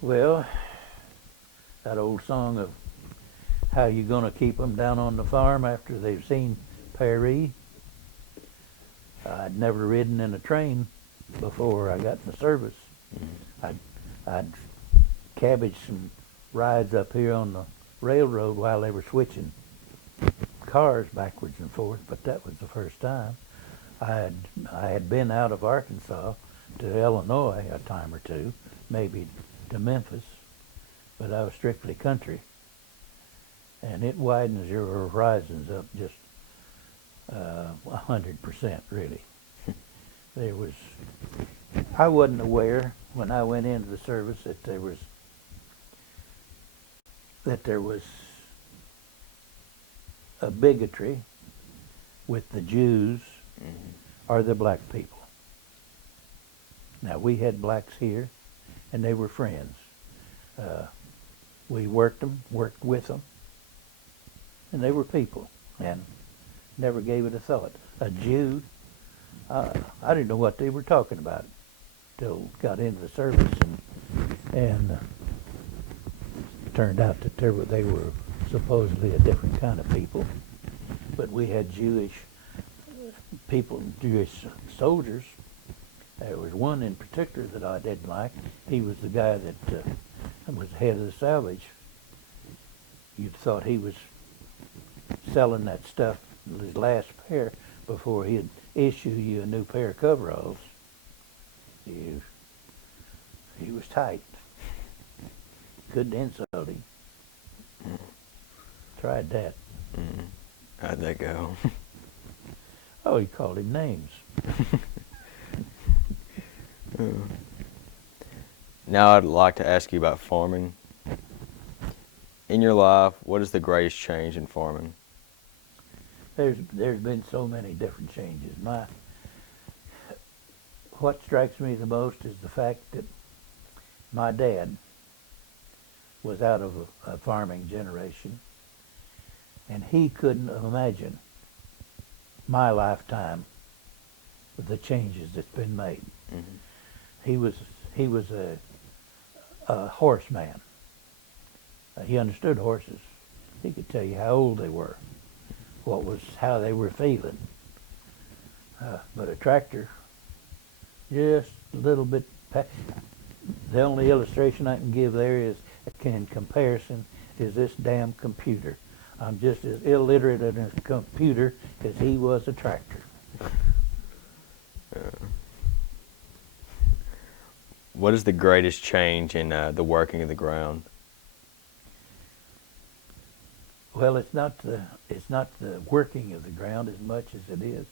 Well, that old song of how you gonna keep them down on the farm after they've seen Paris. I'd never ridden in a train before I got in the service. I'd cabbaged some rides up here on the railroad while they were switching cars backwards and forth, but that was the first time. I had been out of Arkansas to Illinois a time or two, maybe to Memphis, but I was strictly country. And it widens your horizons up just 100%, really. I wasn't aware when I went into the service that there was a bigotry with the Jews or the black people. Now, we had blacks here, and they were friends. We worked with them, and they were people, and never gave it a thought. A Jew, I didn't know what they were talking about till got into the service, and turned out that they were supposedly a different kind of people. But we had Jewish people, Jewish soldiers. There was one in particular that I didn't like. He was the guy that was head of the salvage. You'd thought he was selling that stuff, his last pair, before he'd issue you a new pair of coveralls. He was tight. Couldn't insult him. Tried that. How'd that go? Oh, he called him names. Now I'd like to ask you about farming. In your life, what is the greatest change in farming? There's been so many different changes. What strikes me the most is the fact that my dad was out of a farming generation, and he couldn't imagine my lifetime the changes that's been made. Mm-hmm. He was a horseman. He understood horses. He could tell you how old they were, how they were feeling. But a tractor, just a little bit. The only illustration I can give there is, in comparison, is this damn computer. I'm just as illiterate in a computer as he was a tractor. What is the greatest change in the working of the ground? Well, it's not the working of the ground as much as it is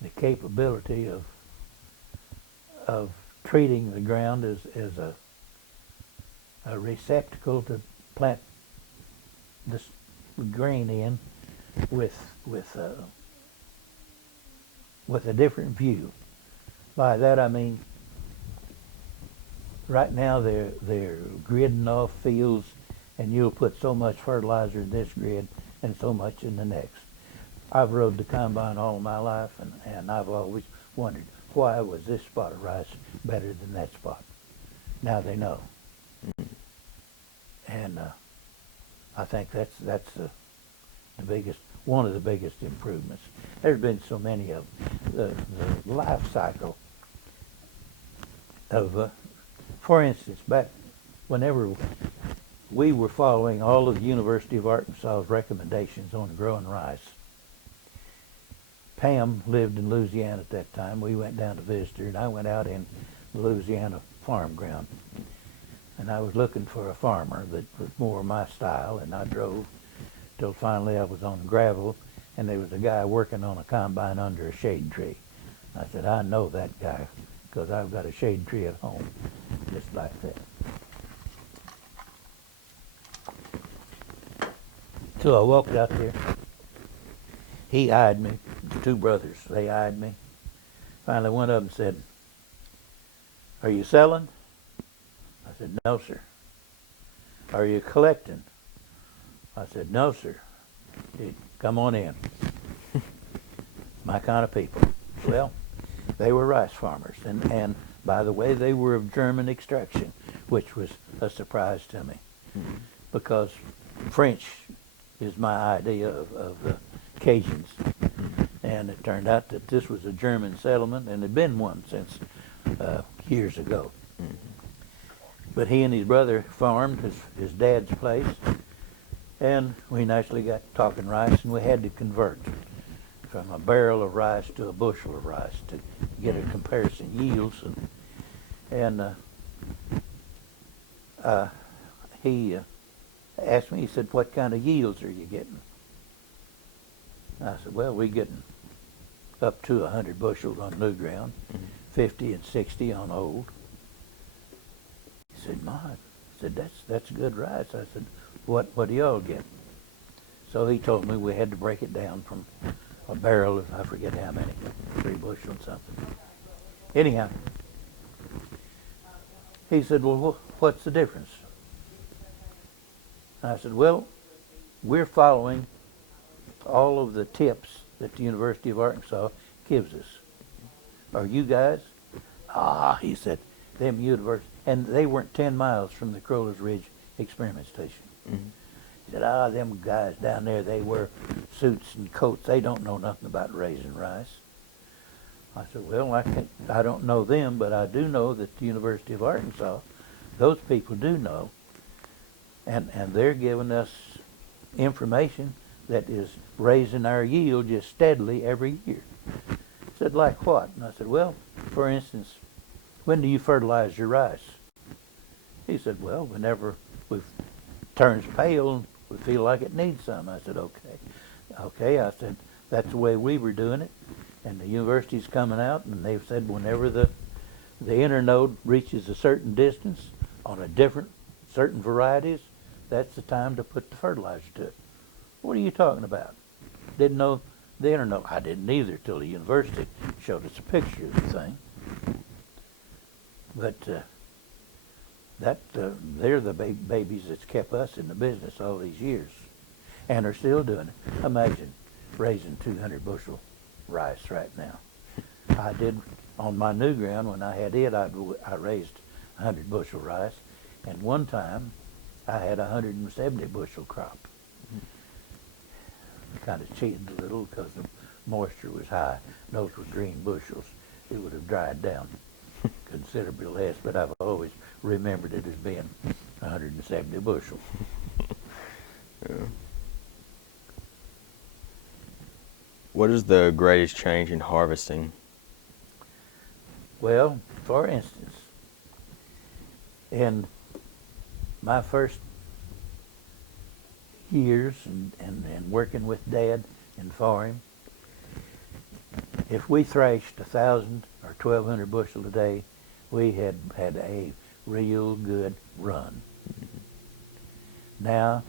the capability of treating the ground as a receptacle to plant this grain in with a different view. By that I mean, right now they're gridding off fields, and you'll put so much fertilizer in this grid and so much in the next. I've rode the combine all my life, and I've always wondered, why was this spot of rice better than that spot? Now they know. And I think that's the biggest, one of the biggest improvements. There's been so many of them. The life cycle of, for instance, back whenever we were following all of the University of Arkansas's recommendations on growing rice. Pam lived in Louisiana at that time. We went down to visit her, and I went out in Louisiana farm ground. And I was looking for a farmer that was more my style, and I drove till finally I was on gravel, and there was a guy working on a combine under a shade tree. I said, I know that guy, because I've got a shade tree at home, just like that. So I walked out there. He eyed me. The two brothers, they eyed me. Finally, one of them said, "Are you selling?" I said, "No, sir." "Are you collecting?" I said, "No, sir." He'd, "Come on in." My kind of people. Well, they were rice farmers, and by the way, they were of German extraction, which was a surprise to me, because French is my idea of the Cajuns. And it turned out that this was a German settlement, and had been one since years ago. But he and his brother farmed his dad's place, and we nicely got talking rice, and we had to convert from a barrel of rice to a bushel of rice to get a comparison yields. And he asked me, he said, "What kind of yields are you getting?" I said, "Well, we're getting up to 100 bushels on new ground, 50 and 60 on old." He said, "My," I said, that's good rice. I said, what do y'all get?" So he told me we had to break it down from a barrel of, I forget how many, 3 bushels something. Anyhow, he said, "Well, what's the difference?" I said, "Well, we're following all of the tips that the University of Arkansas gives us. Are you guys?" He said, "Them universities," and they weren't 10 miles from the Crowler's Ridge experiment station. He said, "Them guys down there, they wear suits and coats. They don't know nothing about raising rice." I said, "Well, I don't know them, but I do know that the University of Arkansas, those people do know, and they're giving us information that is raising our yield just steadily every year." He said, "Like what?" And I said, "Well, for instance, when do you fertilize your rice?" He said, "Well, whenever it turns pale and we feel like it needs some." I said, Okay, I said, "That's the way we were doing it. And the university's coming out, and they've said whenever the internode reaches a certain distance on certain varieties, that's the time to put the fertilizer to it." "What are you talking about?" Didn't know the internode. I didn't either till the university showed us a picture of the thing. But they're the babies that's kept us in the business all these years, and are still doing it. Imagine raising 200 bushel rice right now. I did on my new ground when I had it. I raised 100 bushel rice, and one time I had a 170 bushel crop. Kind of cheated a little because the moisture was high. Those were green bushels. It would have dried down considerably less, but I've always remembered it as being 170 bushel. Yeah. What is the greatest change in harvesting? Well, for instance, in my first years and working with Dad and for him, if we thrashed 1,000 or 1,200 bushel a day, we had a real good run. Now,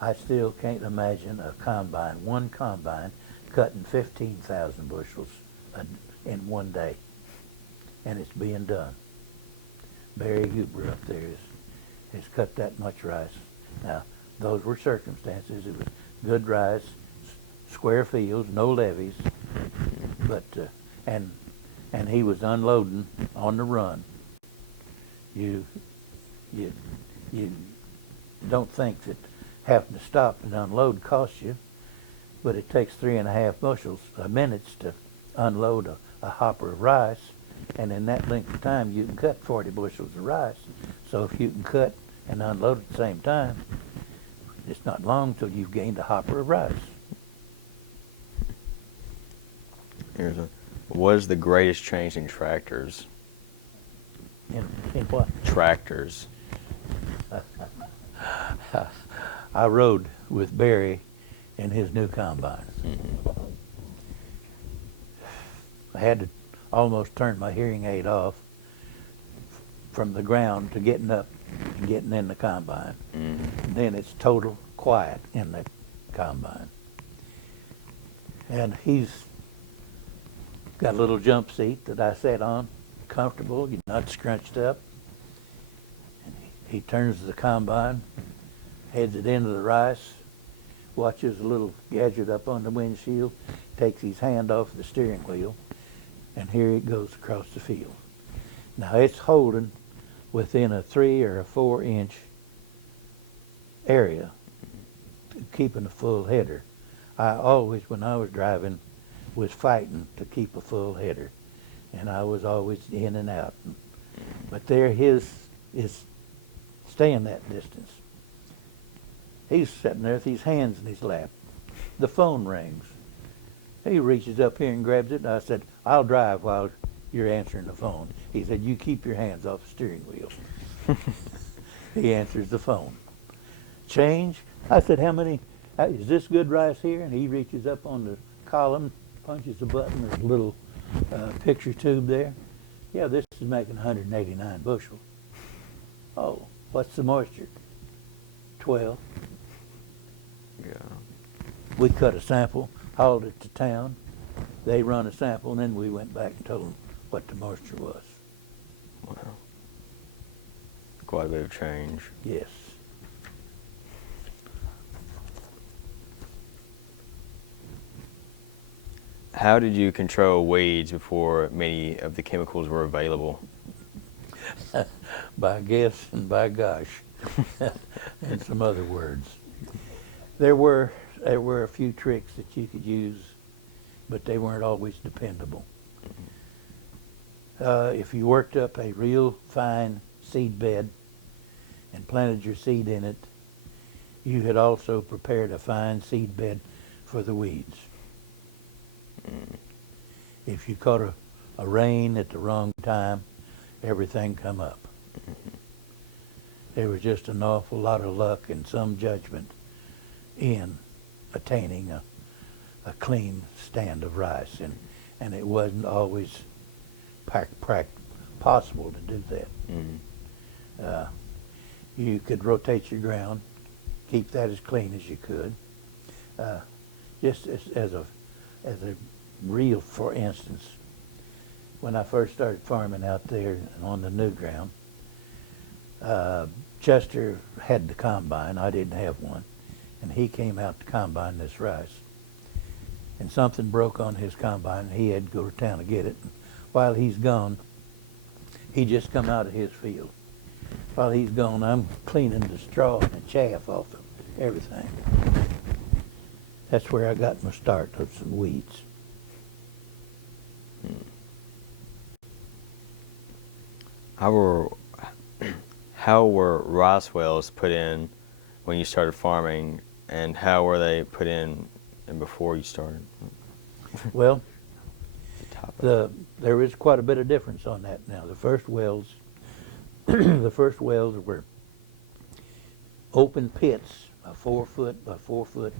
I still can't imagine one combine, cutting 15,000 bushels in one day, and it's being done. Barry Huber up there has cut that much rice. Now, those were circumstances. It was good rice, square fields, no levees, but and he was unloading on the run. You don't think that having to stop and unload costs you, but it takes 3.5 minutes to unload a hopper of rice, and in that length of time you can cut 40 bushels of rice. So if you can cut and unload at the same time, it's not long till you've gained a hopper of rice. What is the greatest change in tractors? In what? Tractors. I rode with Barry in his new combine. Mm-hmm. I had to almost turn my hearing aid off from the ground to getting up and getting in the combine. Mm-hmm. Then it's total quiet in the combine. And he's got a little jump seat that I sat on, comfortable, you're not scrunched up. And he turns the combine, heads it into the rice, watches a little gadget up on the windshield, takes his hand off the steering wheel, and here it goes across the field. Now it's holding within a 3 or a 4 inch area, keeping a full header. I always, when I was driving, was fighting to keep a full header, and I was always in and out. But there his is staying that distance. He's sitting there with his hands in his lap. The phone rings. He reaches up here and grabs it, and I said, "I'll drive while you're answering the phone." He said, "You keep your hands off the steering wheel." He answers the phone. "Change?" I said, "How many, is this good rice here?" And he reaches up on the column, punches a button, there's a little picture tube there. "Yeah, this is making 189 bushels. "Oh, what's the moisture?" 12. Yeah. We cut a sample, hauled it to town. They run a sample, and then we went back and told them what the moisture was. Wow. Quite a bit of change. Yes. How did you control weeds before many of the chemicals were available? By guess and by gosh, and some other words. There were a few tricks that you could use, but they weren't always dependable. If you worked up a real fine seed bed and planted your seed in it, you had also prepared a fine seed bed for the weeds. If you caught a rain at the wrong time, everything come up. There was just an awful lot of luck and some judgment in attaining a clean stand of rice, and it wasn't always possible to do that. Mm-hmm. You could rotate your ground, keep that as clean as you could. Just as a real, for instance, when I first started farming out there on the new ground, Chester had the combine. I didn't have one, and he came out to combine this rice. and something broke on his combine. He had to go to town to get it. While he's gone, he just come out of his field. While he's gone, I'm cleaning the straw and the chaff off of everything. That's where I got my start of some weeds. How were rice wells put in when you started farming, and how were they put in and before you started? Well, Topic. there is quite a bit of difference on that now. The first wells, the first wells were open pits, a 4-foot by 4-foot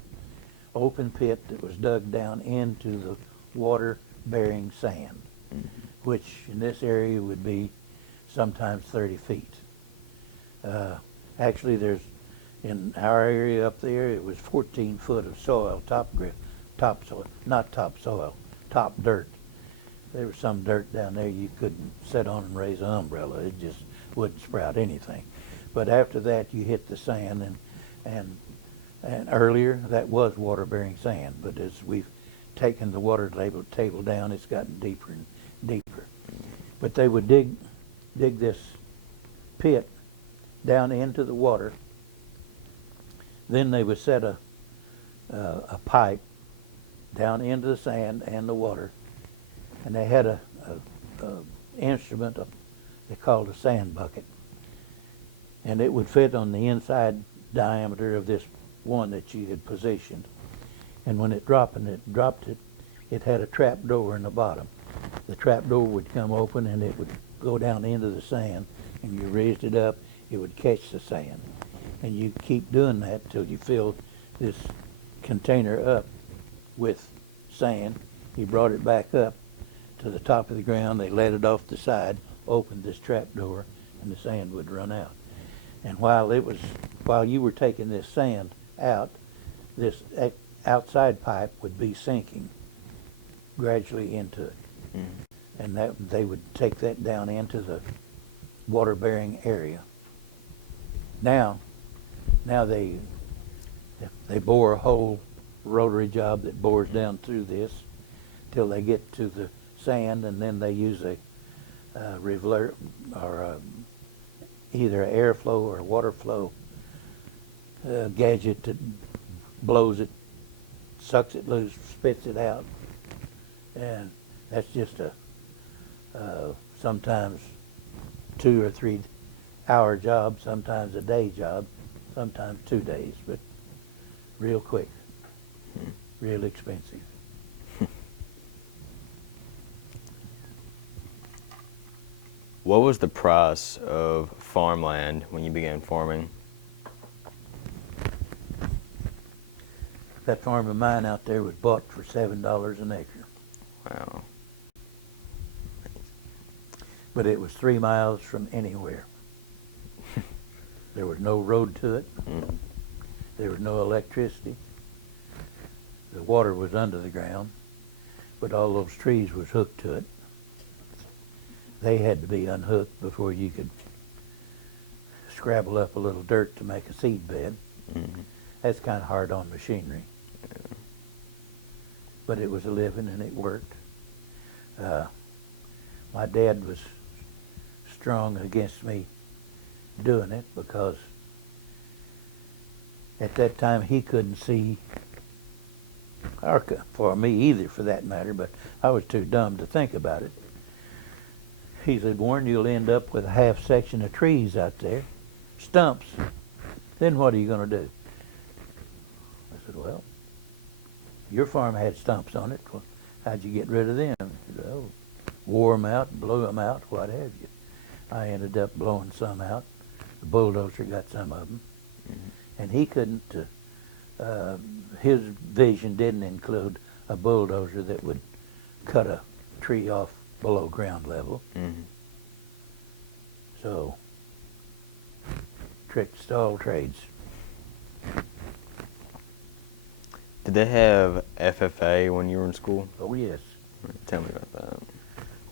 open pit that was dug down into the water-bearing sand, which in this area would be sometimes 30 feet. Actually, there's in our area up there, it was 14 foot of soil, top soil, not top soil, top dirt. There was some dirt down there you couldn't sit on and raise an umbrella. It just wouldn't sprout anything. But after that, you hit the sand, and earlier that was water-bearing sand. But as we've taken the water table down, it's gotten deeper and deeper. But they would dig this pit down into the water. Then they would set a pipe down into the sand and the water, and they had a instrument they called a sand bucket, and it would fit on the inside diameter of this one that you had positioned. And when it dropped it, it had a trap door in the bottom. The trap door would come open and it would go down into the sand, and you raised it up, it would catch the sand. And you keep doing that till you fill this container up with sand. You brought it back up to the top of the ground, they let it off the side, opened this trap door, and the sand would run out. And while you were taking this sand out, this outside pipe would be sinking gradually into it. And they would take that down into the water-bearing area. Now they bore a whole rotary job that bores down through this till they get to the sand, and then they use a revert or either an airflow or a water flow gadget that blows it, sucks it loose, spits it out, and that's just a sometimes 2 or 3 hour job, sometimes a day job, sometimes 2 days, but real quick, real expensive. What was the price of farmland when you began farming? That farm of mine out there was bought for $7 an acre. Wow. But it was 3 miles from anywhere. There was no road to it. There was no electricity. The water was under the ground, but all those trees was hooked to it. They had to be unhooked before you could scrabble up a little dirt to make a seed bed. That's kind of hard on machinery. But it was a living and it worked. My dad was strong against me doing it because at that time he couldn't see, or for me either for that matter, but I was too dumb to think about it. He said, "Warren, you'll end up with a half section of trees out there, stumps. Then what are you going to do?" I said, "Well, your farm had stumps on it. Well, how'd you get rid of them?" He said, "Oh, wore them out, blew them out, what have you." I ended up blowing some out. The bulldozer got some of them. And he couldn't, his vision didn't include a bulldozer that would cut a tree off below ground level. So, tricks to all trades. Did they have FFA when you were in school? Oh, yes. Tell me about that.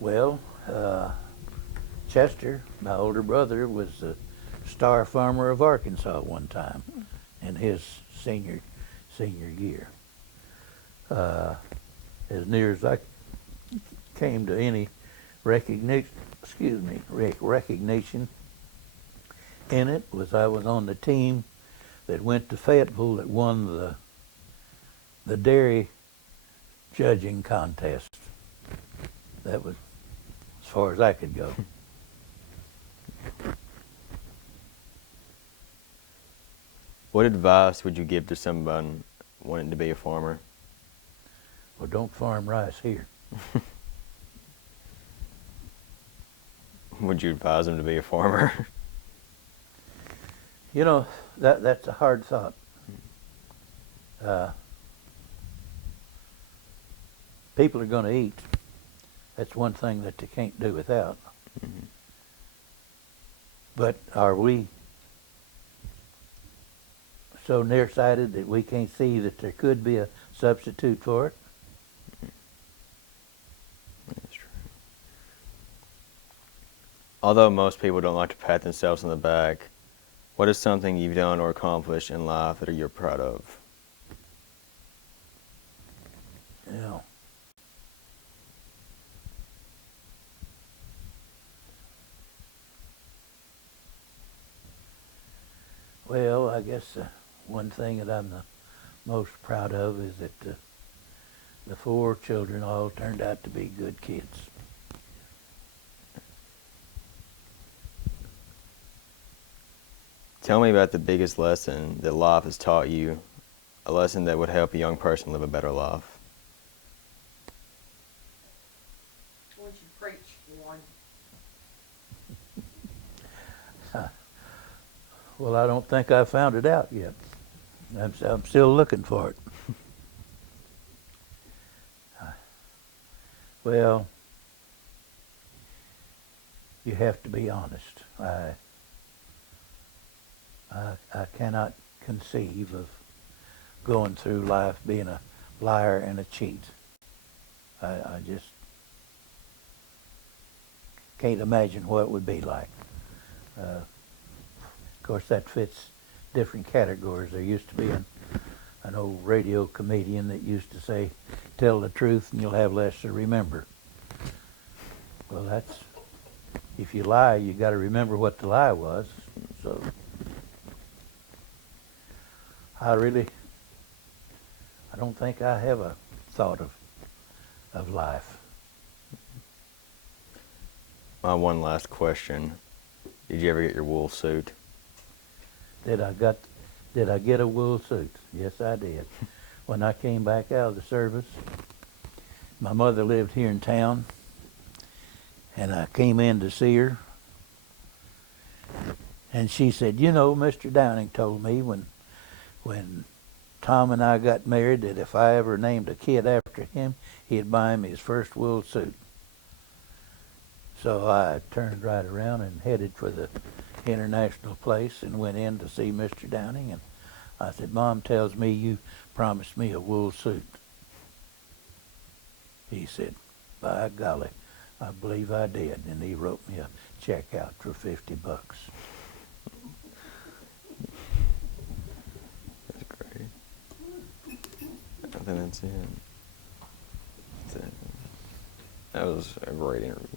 Well, Chester, my older brother, was the star farmer of Arkansas one time in his senior year. as near as I came to any recognition, recognition in it was I was on the team that went to Fayetteville that won the dairy judging contest. That was as far as I could go. What advice would you give to someone wanting to be a farmer? Well, don't farm rice here. Would you advise them to be a farmer? You know, that's a hard thought. People are going to eat. That's one thing that they can't do without. Mm-hmm. But are we so nearsighted that we can't see that there could be a substitute for it? That's true. Although most people don't like to pat themselves on the back, what is something you've done or accomplished in life that you're proud of? You know. Well, I guess one thing that I'm the most proud of is that the 4 children all turned out to be good kids. Tell me about the biggest lesson that life has taught you, a lesson that would help a young person live a better life. Once you preach one. Well, I don't think I found it out yet. I'm still looking for it. Well, you have to be honest. I cannot conceive of going through life being a liar and a cheat. I just can't imagine what it would be like. Of course, that fits different categories. There used to be an old radio comedian that used to say, "Tell the truth and you'll have less to remember." Well, that's, if you lie, you got to remember what the lie was. So I don't think I have a thought of life. My one last question. Did you ever get your wool suit? Did I get a wool suit? Yes, I did. When I came back out of the service, my mother lived here in town, and I came in to see her, and she said, "You know, Mr. Downing told me when Tom and I got married that if I ever named a kid after him, he'd buy him his first wool suit." So I turned right around and headed for the international place and went in to see Mr. Downing, and I said, "Mom tells me you promised me a wool suit." He said, "By golly, I believe I did," and he wrote me a check out for $50. That's great. I think that's it. That was a great interview.